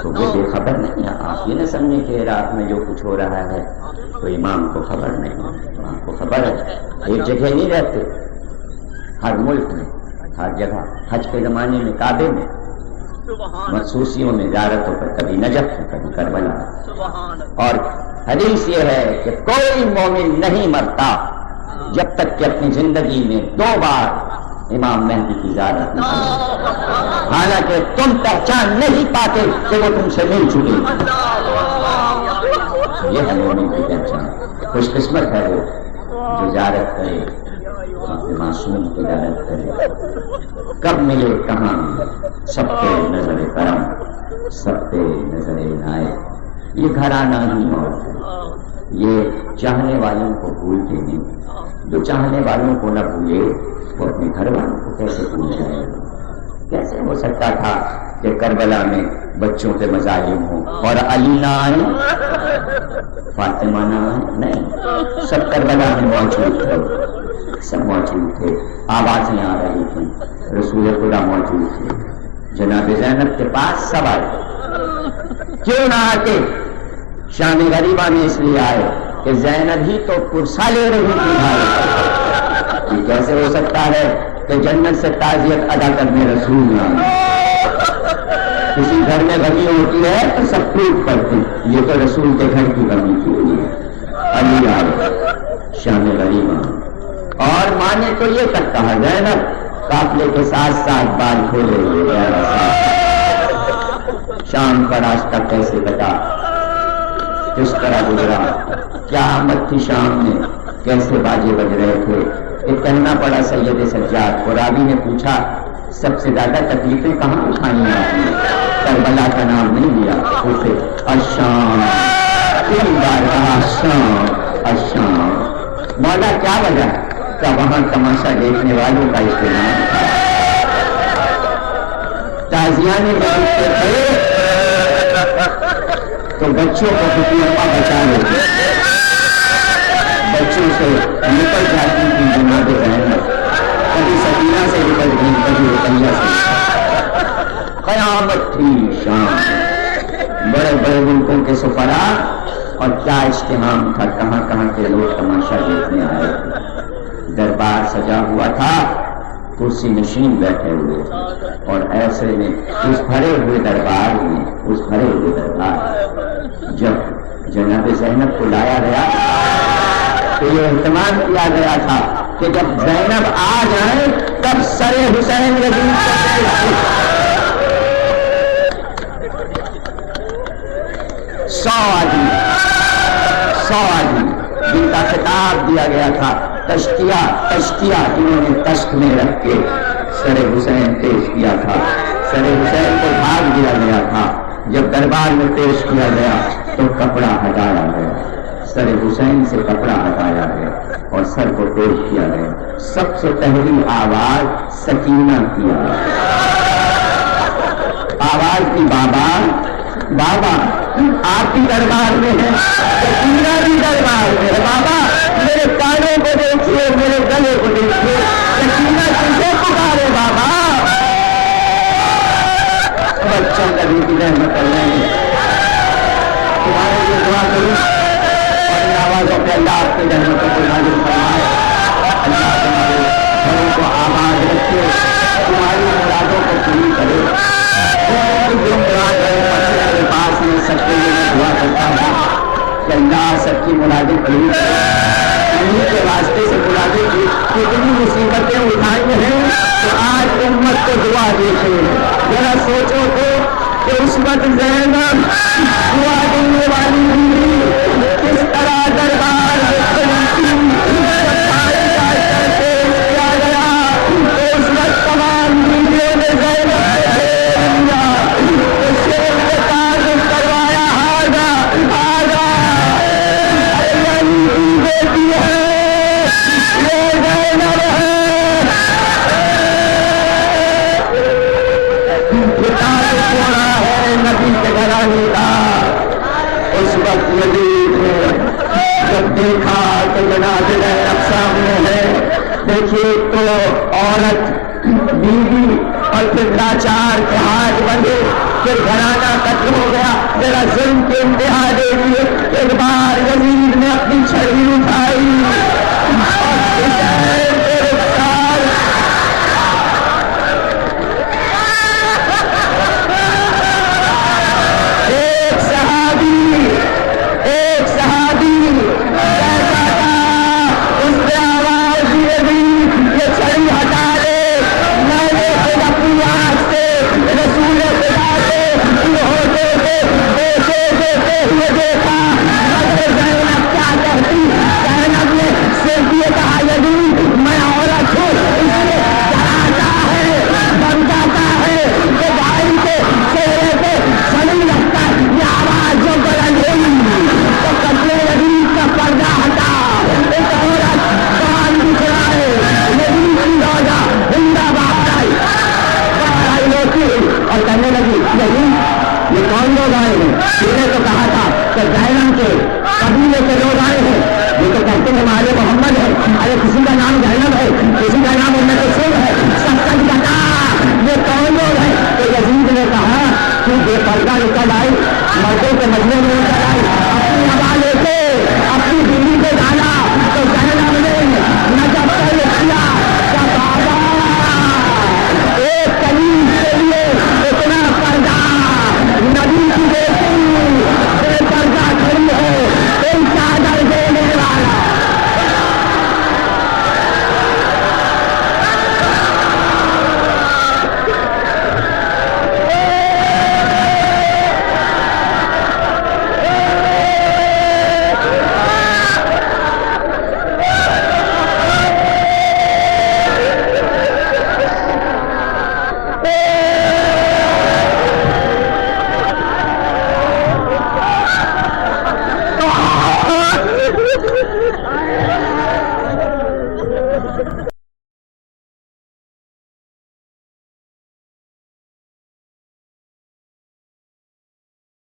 تو وہ بے خبر نہیں ہے، آپ یہ نہ سمجھیں کہ عراق میں جو کچھ ہو رہا ہے تو امام کو خبر نہیں، امام کو خبر ہے۔ ایک جگہ نہیں رہتے، ہر ملک میں، ہر جگہ، حج کے زمانے میں کعبے میں، مخصوصیوں میں زیارتوں پر، کبھی نجف میں، کبھی کربلا۔ اور حدیث یہ ہے کہ کوئی مومن نہیں مرتا جب تک کہ اپنی زندگی میں 2 بار امام مہدی کی زیارت نہ کرے، حالانکہ تم پہچان نہیں پاتے کہ وہ تم سے مل چکے۔ یہ ہے مومن کی پہچان، خوش قسمت ہے وہ جو زیارت کرے، اپنے معصوم کی زیارت کرے۔ کب ملے، کہاں ملے، سب پہ نظر کرم، سب پہ نظر عنایت۔ یہ گھرانہ ہی موت ہے، یہ چاہنے والوں کو بھولتے نہیں، جو چاہنے والوں کو نہ بھولے وہ اپنے گھر والوں کو کیسے بھول جائے گا؟ کیسے ہو سکتا تھا کہ کربلا میں بچوں پہ مظالم ہوں اور علی نہ آئے، فاطمہ نہ آئے؟ نہیں، سب کربلا میں موجود تھے، سب موجود تھے، آوازیں آ رہی تھیں، رسول خدا موجود تھے، جناب زینب کے پاس سب آئے، کیوں نہ آتے؟ شام غریبہ میں اس لیے آئے کہ زینب ہی تو پرسا لے رہی تھی بھائی، یہ کیسے ہو سکتا ہے کہ جنت سے تعزیت ادا کرنے رسول نہ آئے؟ کسی گھر میں غمی ہوتی ہے تو سب ٹوٹ پڑتے، یہ تو رسول کے گھر کی غمی تھی، علی آئے شام غریبہ، اور ماں نے تو یہ تک کہا، زینب قافلے کے ساتھ ساتھ بال کھولے ہوئے، شام کا راستہ کیسے کٹا، کس طرح گزرا، کیا آمد تھی شام میں، کیسے باجے بج رہے تھے، یہ کہنا پڑا سید سجاد کو۔ راوی نے پوچھا سب سے زیادہ تکلیفیں کہاں اٹھانی آپ نے؟ کربلا کا نام نہیں لیا، اسے الشام، 3 بار کہا الشام الشام۔ مولا کیا وجہ؟ کہ وہاں تماشا دیکھنے والوں کا اجتماع تھا، تازیانے بجتے تھے تو بچوں کو حکومت بچا لیتے، بچوں سے نکل جاتی تھی جناب زینب، کبھی سکینہ سے نکل گئی، کبھی رقیہ سے۔ قیامت تھی شام، بڑے بڑے ملکوں کے سفراء، اور کیا اجتماع تھا، کہاں کہاں کے لوگ تماشا دیکھنے آئے تھے، دربار سجا ہوا تھا، کرسی نشین بیٹھے ہوئے تھے، اور ایسے میں اس بھرے ہوئے دربار میں، اس بھرے ہوئے دربار جب جناب زینب کو لایا گیا تو یہ اہتمام کیا گیا تھا کہ جب زینب آ جائیں تب سر حسین رضی سو آدمی جن کا خطاب دیا گیا تھا، تشتیہ انہوں نے تشت میں رکھ کے سر حسین پیش کیا تھا، سر حسین کو بھاگ دیا گیا تھا، جب دربار میں پیش کیا گیا تو کپڑا ہٹایا گیا، سر حسین سے کپڑا ہٹایا گیا اور سر کو پیش کیا گیا۔ سب سے پہلی آواز سکینہ کی آواز کی، بابا بابا آپ بھی دربار میں ہیں، سکینہ بھی دربار میں ہے، بابا میرے کانوں کو دیکھیے، میرے گلے کو دیکھیے، سکینہ کسے پکارے بابا؟ بچوں کا بھی رحمت اللہ ہے، تمہارے لیے دعا کروں اور ان آوازوں پہ اللہ آپ کی رحمتوں کو نازل فرمائے، اللہ تمہارے گھروں کو آباد رکھے، تمہاری کی مرادیں پوری انہیں کے واسطے سے مرادیں کی کتنی مصیبتیں اٹھائی ہیں. تو آج امت کو دعا دیتے ذرا سوچو تو کہ اس وقت زینب دعا دینے والی ہوئی کس طرح دربار میں کھڑی تھی. صفائی کا پیش کیا گیا تو اس وقت تمام بیویوں نے زینب سے گھیر لیا تو شیر نے تعارف کروایا آگا آگا علی کی بیٹی ہے یہ زینب ہے. نبی کے گھرانے کا اس وقت یزید نے جب دیکھا کہ جناب زینب سامنے ہے. دیکھیے تو عورت بیوی اور پھر لاچار کے ہاتھ بندھے پھر گھرانہ قتل ہو گیا. ذرا ظلم کے انتہا دے دیے. ایک بار یزید نے اپنی چھڑی اٹھائی